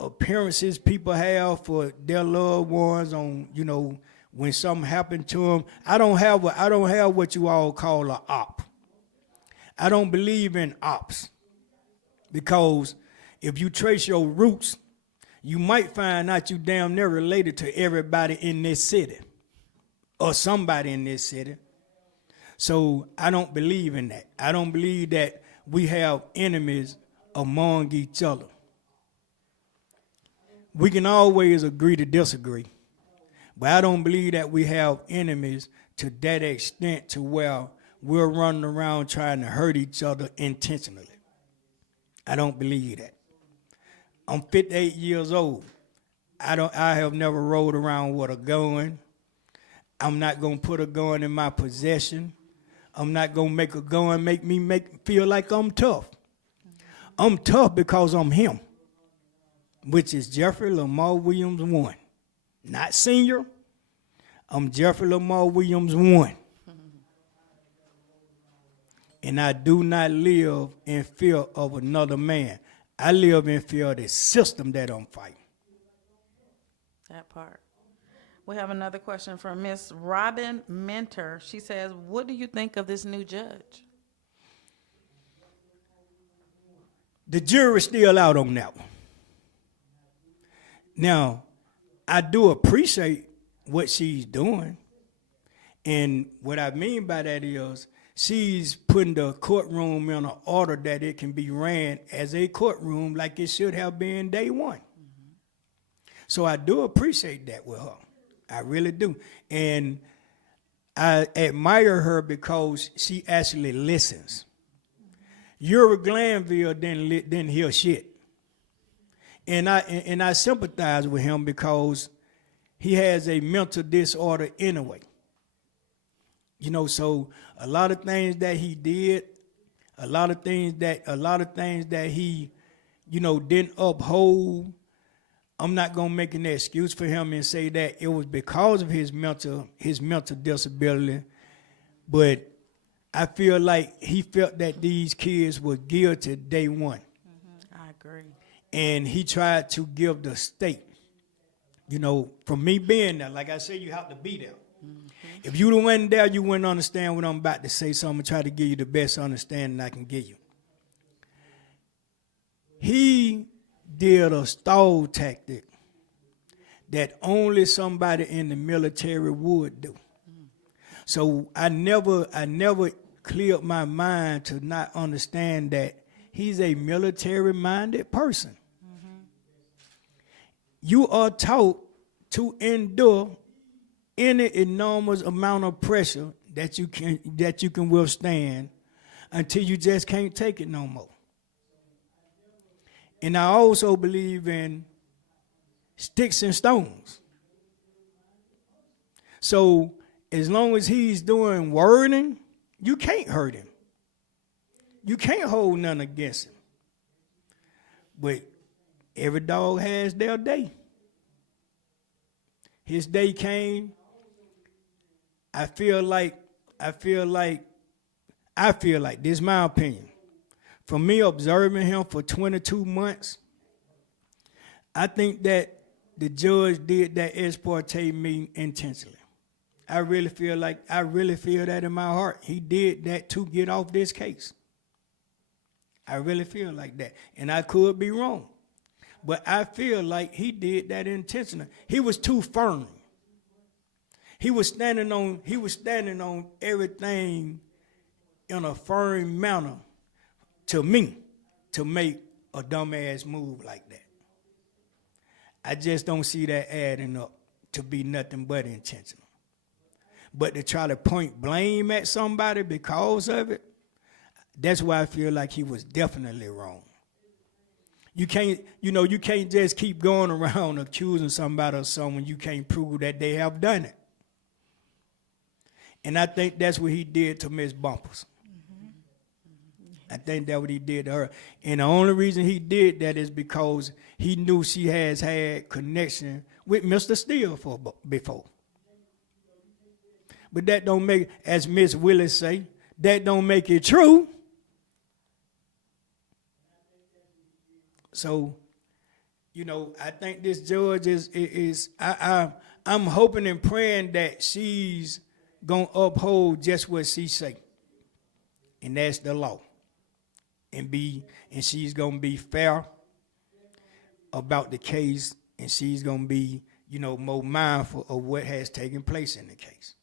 appearances people have for their loved ones on, when something happened to them. I don't have what you all call an op. I don't believe in ops, because if you trace your roots, you might find out you damn near related to everybody in this city or somebody in this city. So I don't believe in that. I don't believe that we have enemies among each other. We can always agree to disagree, but I don't believe that we have enemies to that extent to where we're running around trying to hurt each other intentionally. I don't believe that. I'm 58 years old. I have never rode around with a gun. I'm not gonna put a gun in my possession. I'm not gonna make a gun make me feel like I'm tough. I'm tough because I'm him, which is Jeffrey Lamar Williams 1. Not senior. I'm Jeffrey Lamar Williams 1. And I do not live in fear of another man. I live in fear of the system that I'm fighting. That part. We have another question from Miss Robin Mentor. She says, what do you think of this new judge? The jury's still out on that one. Now, I do appreciate what she's doing. And what I mean by that is she's putting the courtroom in an order that it can be ran as a courtroom like it should have been day one. So I do appreciate that with her. I really do. And I admire her because she actually listens. Uri Glanville didn't hear shit. And I sympathize with him because he has a mental disorder anyway. You know, so a lot of things that he did, a lot of things that he, you know, didn't uphold. I'm not gonna make an excuse for him and say that it was because of his mental disability, but I feel like he felt that these kids were guilty day one. I agree. And he tried to give the state, you know, from me being there, like I said, you have to be there. If you weren't there, you wouldn't understand what I'm about to say, so I'm gonna try to give you the best understanding I can give you. He did a stall tactic that only somebody in the military would do. So I never cleared my mind to not understand that he's a military-minded person. You are taught to endure any enormous amount of pressure that you can withstand until you just can't take it no more. And I also believe in sticks and stones. So as long as he's doing wording, you can't hurt him. You can't hold none against him. But every dog has their day. His day came. I feel like, this is my opinion. For me observing him for 22 months, I think that the judge did that ex parte meeting intentionally. I really feel that in my heart. He did that to get off this case. I really feel like that. And I could be wrong. But I feel like he did that intentionally. He was too firm. He was standing on everything in a firm manner to me to make a dumbass move like that. I just don't see that adding up to be nothing but intentional. But to try to point blame at somebody because of it, that's why I feel like he was definitely wrong. You can't just keep going around accusing somebody of something you can't prove that they have done it. And I think that's what he did to Miss Bumpers. I think that's what he did to her. And the only reason he did that is because he knew she has had connection with Mr. Steele before. But that don't make, as Miss Willis say, that don't make it true. So, you know, I think this judge I'm hoping and praying that she's gonna uphold just what she say. And that's the law. And she's gonna be fair about the case, and she's gonna be, you know, more mindful of what has taken place in the case.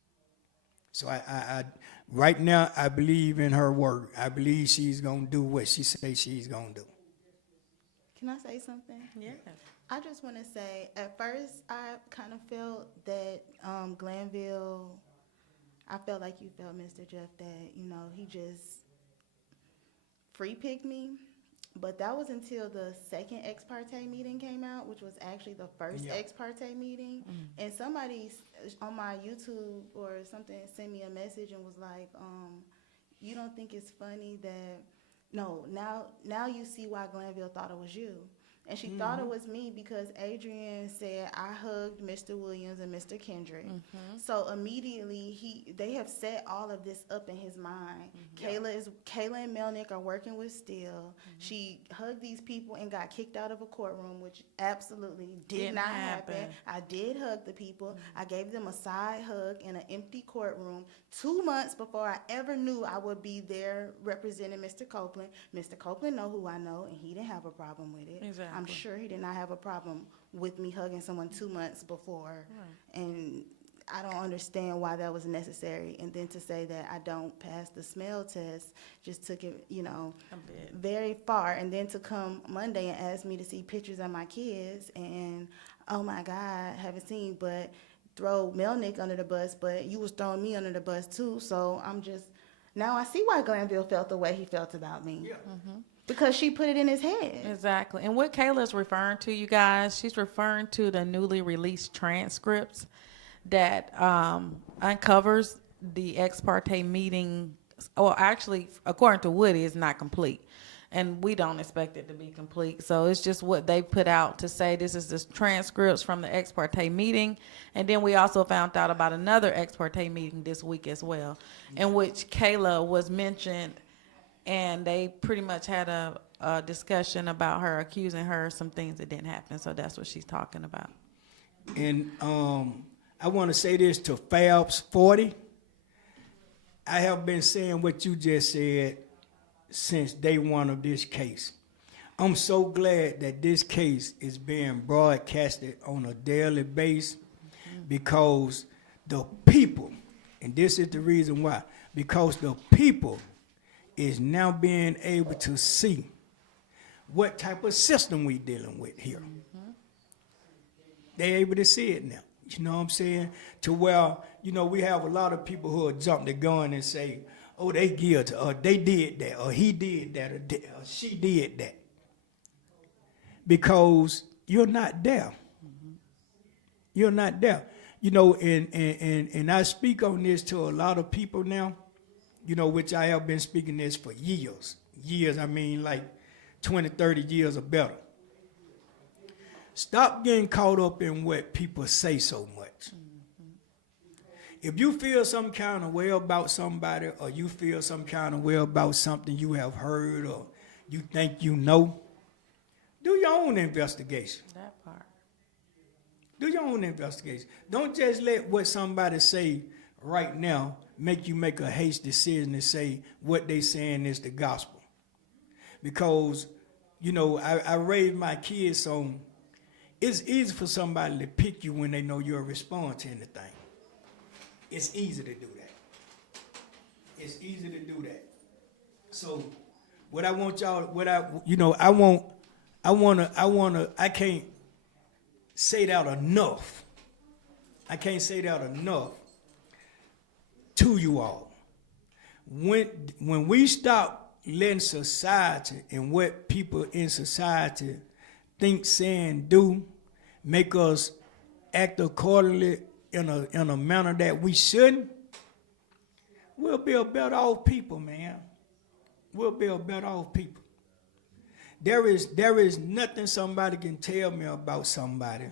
So I right now I believe in her word. I believe she's gonna do what she says she's gonna do. Can I say something? Yeah. I just want to say, at first, I kind of felt that Glanville, I felt like you felt, Mr. Jeff, that, you know, he just free picked me. But that was until the second ex parte meeting came out, which was actually the first ex parte meeting. And somebody on my YouTube or something sent me a message and was like, you don't think it's funny that, no, now you see why Glanville thought it was you. And she thought it was me because Adrian said I hugged Mr. Williams and Mr. Kendrick. So immediately they have set all of this up in his mind. Kayla and Melnick are working with Steele. She hugged these people and got kicked out of a courtroom, which absolutely did not happen. I did hug the people. I gave them a side hug in an empty courtroom 2 months before I ever knew I would be there representing Mr. Copeland. Mr. Copeland know who I know, and he didn't have a problem with it. Exactly. I'm sure he did not have a problem with me hugging someone 2 months before. And I don't understand why that was necessary. And then to say that I don't pass the smell test just took it, you know, very far. And then to come Monday and ask me to see pictures of my kids and, oh my God, haven't seen, but throw Melnick under the bus, but you was throwing me under the bus too. So I'm just, now I see why Glanville felt the way he felt about me. Because she put it in his head. Exactly. And what Kayla's referring to, you guys, she's referring to the newly released transcripts that uncovers the ex parte meeting. Well, actually, according to Woody, it's not complete. And we don't expect it to be complete. So it's just what they put out to say this is the transcripts from the ex parte meeting. And then we also found out about another ex parte meeting this week as well, in which Kayla was mentioned. And they pretty much had a discussion about her, accusing her of some things that didn't happen. So that's what she's talking about. And I want to say this to Fabs 40. I have been saying what you just said since day one of this case. I'm so glad that this case is being broadcasted on a daily basis because the people, and this is the reason why, because the people is now being able to see what type of system we dealing with here. They're able to see it now. You know what I'm saying? To where, you know, we have a lot of people who will jump the gun and say, oh, they guilty, or they did that, or he did that, or she did that. Because you're not there. You're not there. You know, and I speak on this to a lot of people now, you know, which I have been speaking this for years. Years, I mean like 20, 30 years or better. Stop getting caught up in what people say so much. If you feel some kind of way about somebody, or you feel some kind of way about something you have heard or you think you know, do your own investigation. That part. Do your own investigation. Don't just let what somebody say right now make you make a hasty decision and say what they saying is the gospel. Because, you know, I raised my kids on, it's easy for somebody to pick you when they know you'll respond to anything. It's easy to do that. It's easy to do that. So what I want y'all, I can't say that enough. I can't say that enough to you all. When we stop letting society and what people in society think, say, and do make us act accordingly in a manner that we shouldn't, we'll be a better off people, man. We'll be a better off people. There is nothing somebody can tell me about somebody,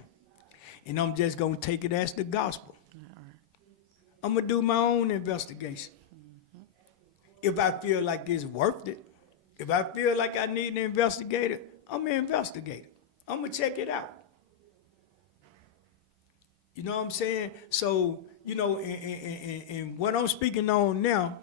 and I'm just gonna take it as the gospel. I'm gonna do my own investigation. If I feel like it's worth it, if I feel like I need to investigate it, I'm gonna investigate it. I'm gonna check it out. You know what I'm saying? So, you know, and what I'm speaking on now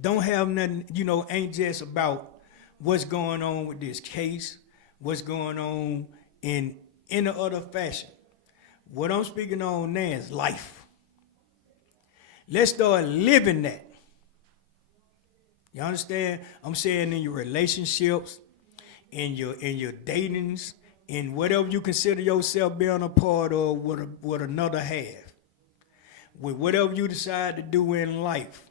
don't have nothing, you know, ain't just about what's going on with this case, what's going on in any other fashion. What I'm speaking on now is life. Let's start living that. You understand? I'm saying in your relationships, in your datings, in whatever you consider yourself being a part of with another half. with whatever you decide to do in life.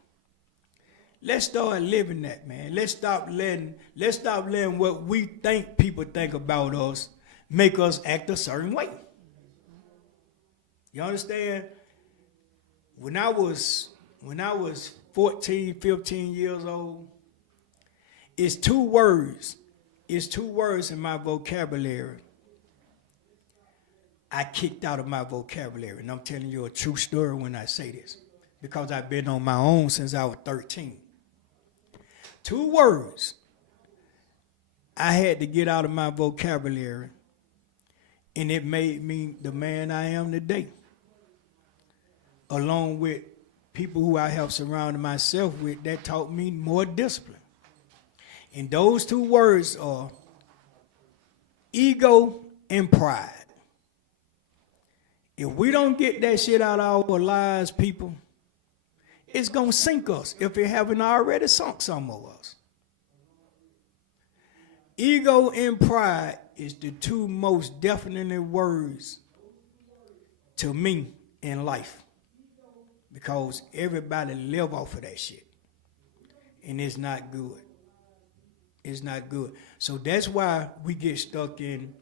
Let's start living that, man. Let's stop letting what we think people think about us make us act a certain way. You understand? When I was 14, 15 years old, it's two words in my vocabulary I kicked out of my vocabulary. And I'm telling you a true story when I say this, because I've been on my own since I was 13. Two words I had to get out of my vocabulary, and it made me the man I am today, along with people who I have surrounded myself with that taught me more discipline. And those two words are ego and pride. If we don't get that shit out of our lives, people, it's going to sink us if it haven't already sunk some of us. Ego and pride is the two most definite words to me in life, because everybody live off of that shit, and it's not good. It's not good. So that's why we get stuck in,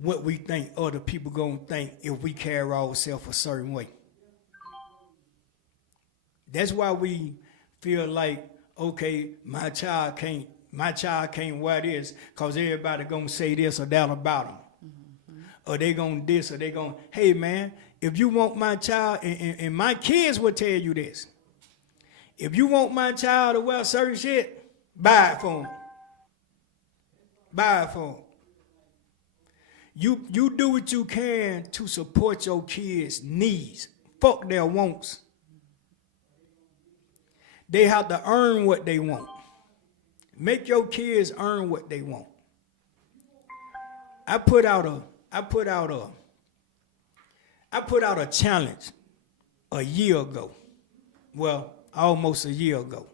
what we think other people gonna think if we carry ourselves a certain way. That's why we feel like, okay, my child can't wear this because everybody gonna say this or that about them. Mm-hmm. Or they gonna this or they gonna, hey man, if you want my child, and my kids will tell you this, if you want my child to wear certain shit, buy it for them. Buy it for them. You do what you can to support your kids' needs. Fuck their wants. They have to earn what they want. Make your kids earn what they want. I put out a challenge a year ago. Well, almost a year ago.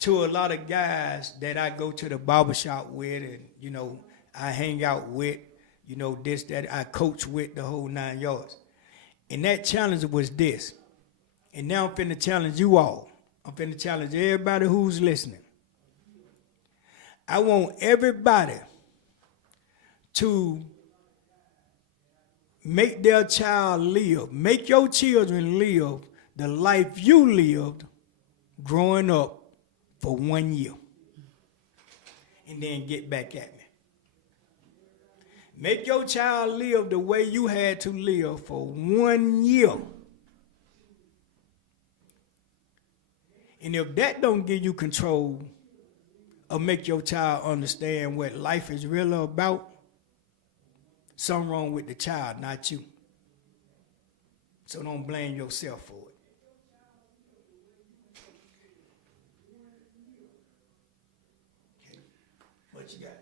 To a lot of guys that I go to the barbershop with and, I hang out with, this, that, I coach with, the whole 9 yards. And that challenge was this. And now I'm finna challenge you all. I'm finna challenge everybody who's listening. I want everybody to make their child live, make your children live the life you lived growing up for 1 year. And then get back at me. Make your child live the way you had to live for 1 year. And if that don't give you control or make your child understand what life is really about, something wrong with the child, not you. So don't blame yourself for it. Okay. What you got?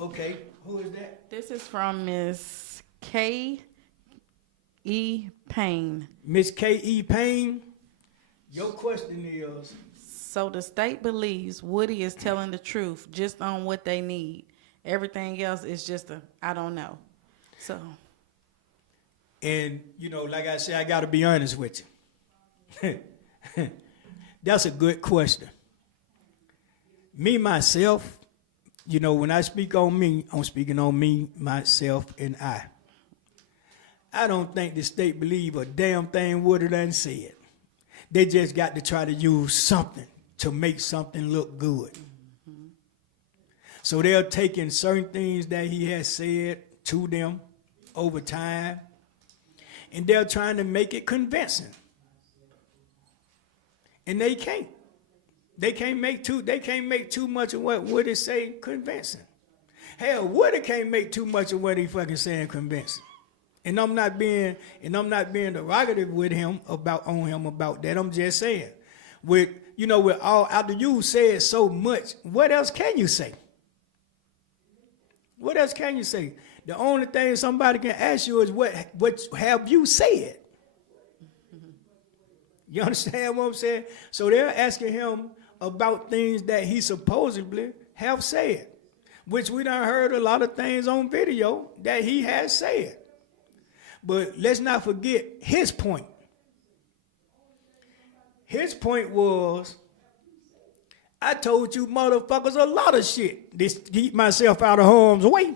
Okay, who is that? This is from Miss K. E. Payne. Miss K. E. Payne, your question is? So the state believes Woody is telling the truth just on what they need. Everything else is just I don't know. So. And, like I said, I got to be honest with you. That's a good question. Me, myself, when I speak on me, I'm speaking on me, myself, and I. I don't think the state believe a damn thing Woody done said. They just got to try to use something to make something look good. Mm-hmm. So they're taking certain things that he has said to them over time, and they're trying to make it convincing. And they can't. They can't make too much of what Woody say convincing. Hell, Woody can't make too much of what he fucking saying convincing. And I'm not being derogative with him about that. I'm just saying, with all after you said so much, what else can you say? What else can you say? The only thing somebody can ask you is what have you said? You understand what I'm saying? So they're asking him about things that he supposedly have said, which we done heard a lot of things on video that he has said. But let's not forget his point. His point was, I told you motherfuckers a lot of shit to keep myself out of harm's way.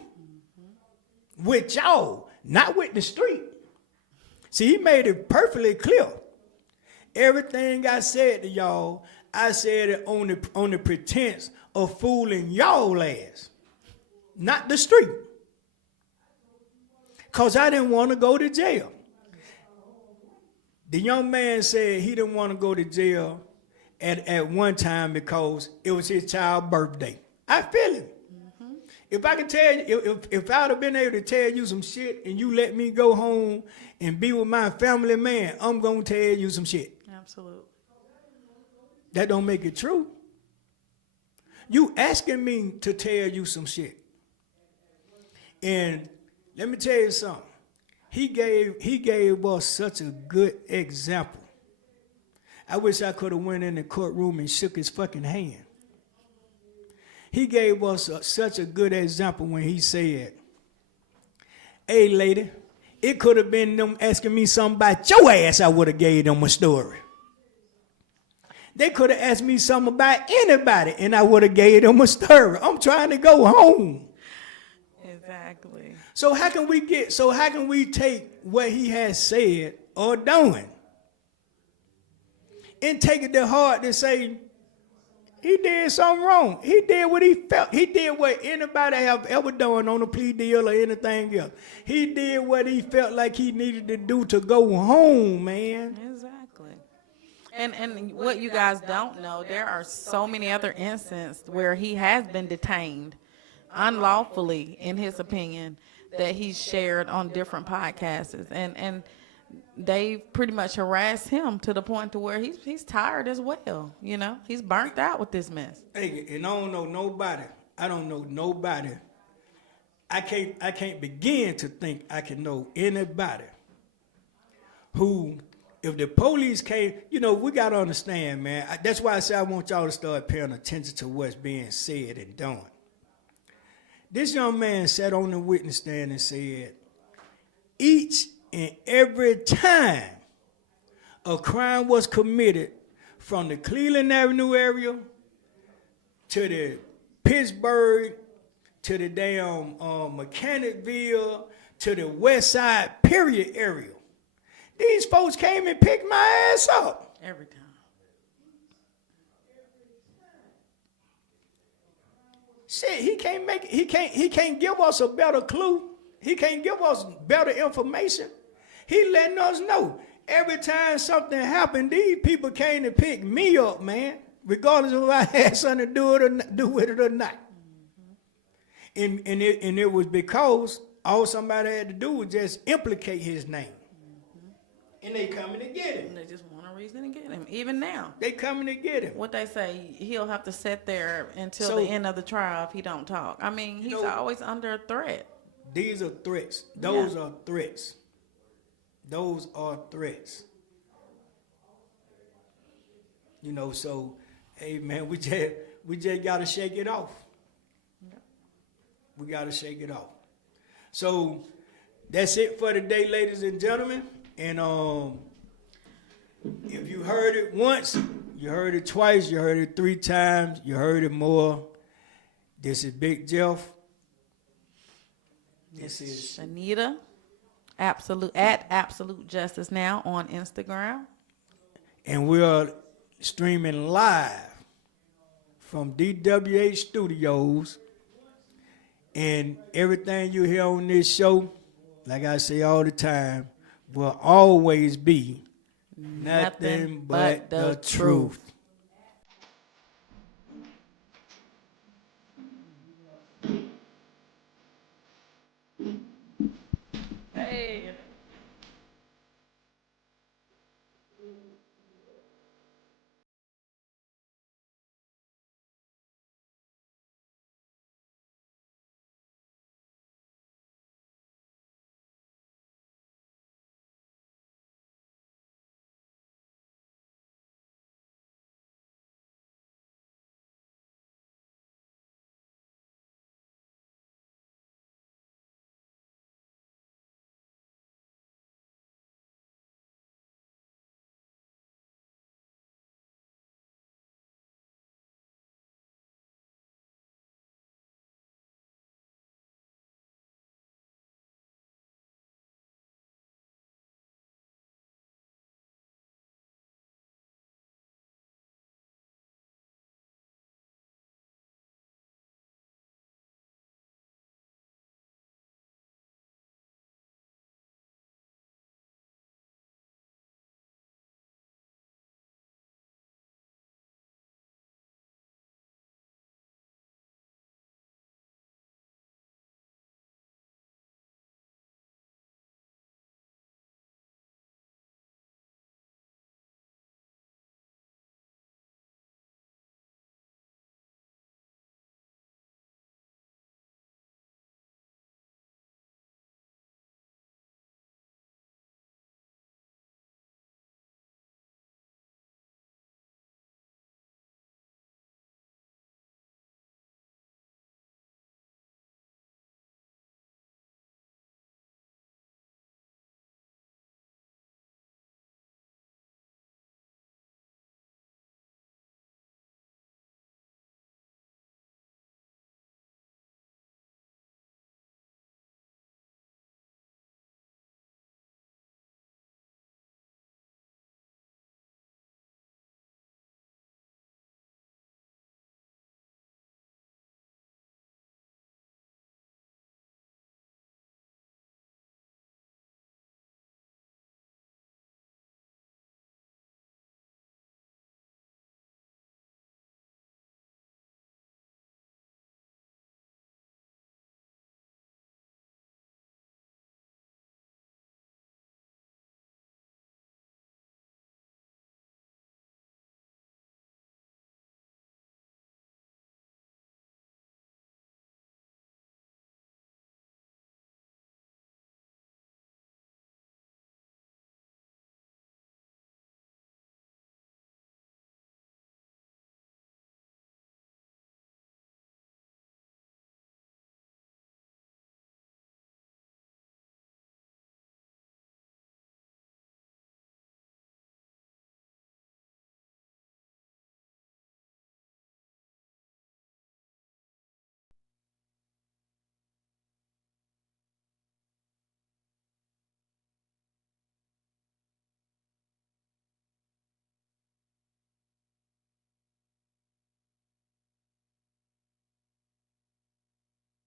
With y'all, not with the street. See, he made it perfectly clear. Everything I said to y'all, I said it on the pretense of fooling y'all ass, not the street. Because I didn't want to go to jail. The young man said he didn't want to go to jail at one time because it was his child's birthday. I feel him. If I can tell you, if I'd have been able to tell you some shit and you let me go home and be with my family, man, I'm going to tell you some shit. Absolutely. That don't make it true. You asking me to tell you some shit. And let me tell you something. He gave us such a good example. I wish I could have went in the courtroom and shook his fucking hand. He gave us such a good example when he said, hey, lady, it could have been them asking me something about your ass, I would have gave them a story. They could have asked me something about anybody, and I would have gave them a story. I'm trying to go home. Exactly. So how can we take what he has said or done and take it to heart to say, he did something wrong. He did what he felt. He did what anybody have ever done on a plea deal or anything else. He did what he felt like he needed to do to go home, man. Exactly. And what you guys don't know, there are so many other instances where he has been detained unlawfully, in his opinion, that he's shared on different podcasts. And they pretty much harassed him to the point to where he's tired as well. You know, he's burnt out with this mess. Hey, and I don't know nobody. I don't know nobody. I can't begin to think I can know anybody who, if the police came, you know, we got to understand, man. That's why I say I want y'all to start paying attention to what's being said and done. This young man sat on the witness stand and said, each and every time a crime was committed from the Cleveland Avenue area to the Pittsburgh, to the damn Mechanicville, to the West Side, period area, these folks came and picked my ass up. Every time. Shit, he can't give us a better clue. He can't give us better information. He letting us know every time something happened, these people came to pick me up, man, regardless of if I had something to do with it or not. And it was because all somebody had to do was just implicate his name. And they coming to get him. And they just want a reason to get him. Even now. They coming to get him. What they say, he'll have to sit there until the end of the trial if he don't talk. I mean, he's always under a threat. These are threats. Those are threats. Those are threats. You know, so, hey, man, we just got to shake it off. We got to shake it off. So that's it for today, ladies and gentlemen. And if you heard it once, you heard it twice, you heard it 3 times, you heard it more. This is Big Jeff. This is Anita, at Absolute Justice Now on Instagram. And we are streaming live from DWH Studios. And everything you hear on this show, like I say all the time, will always be nothing but the truth.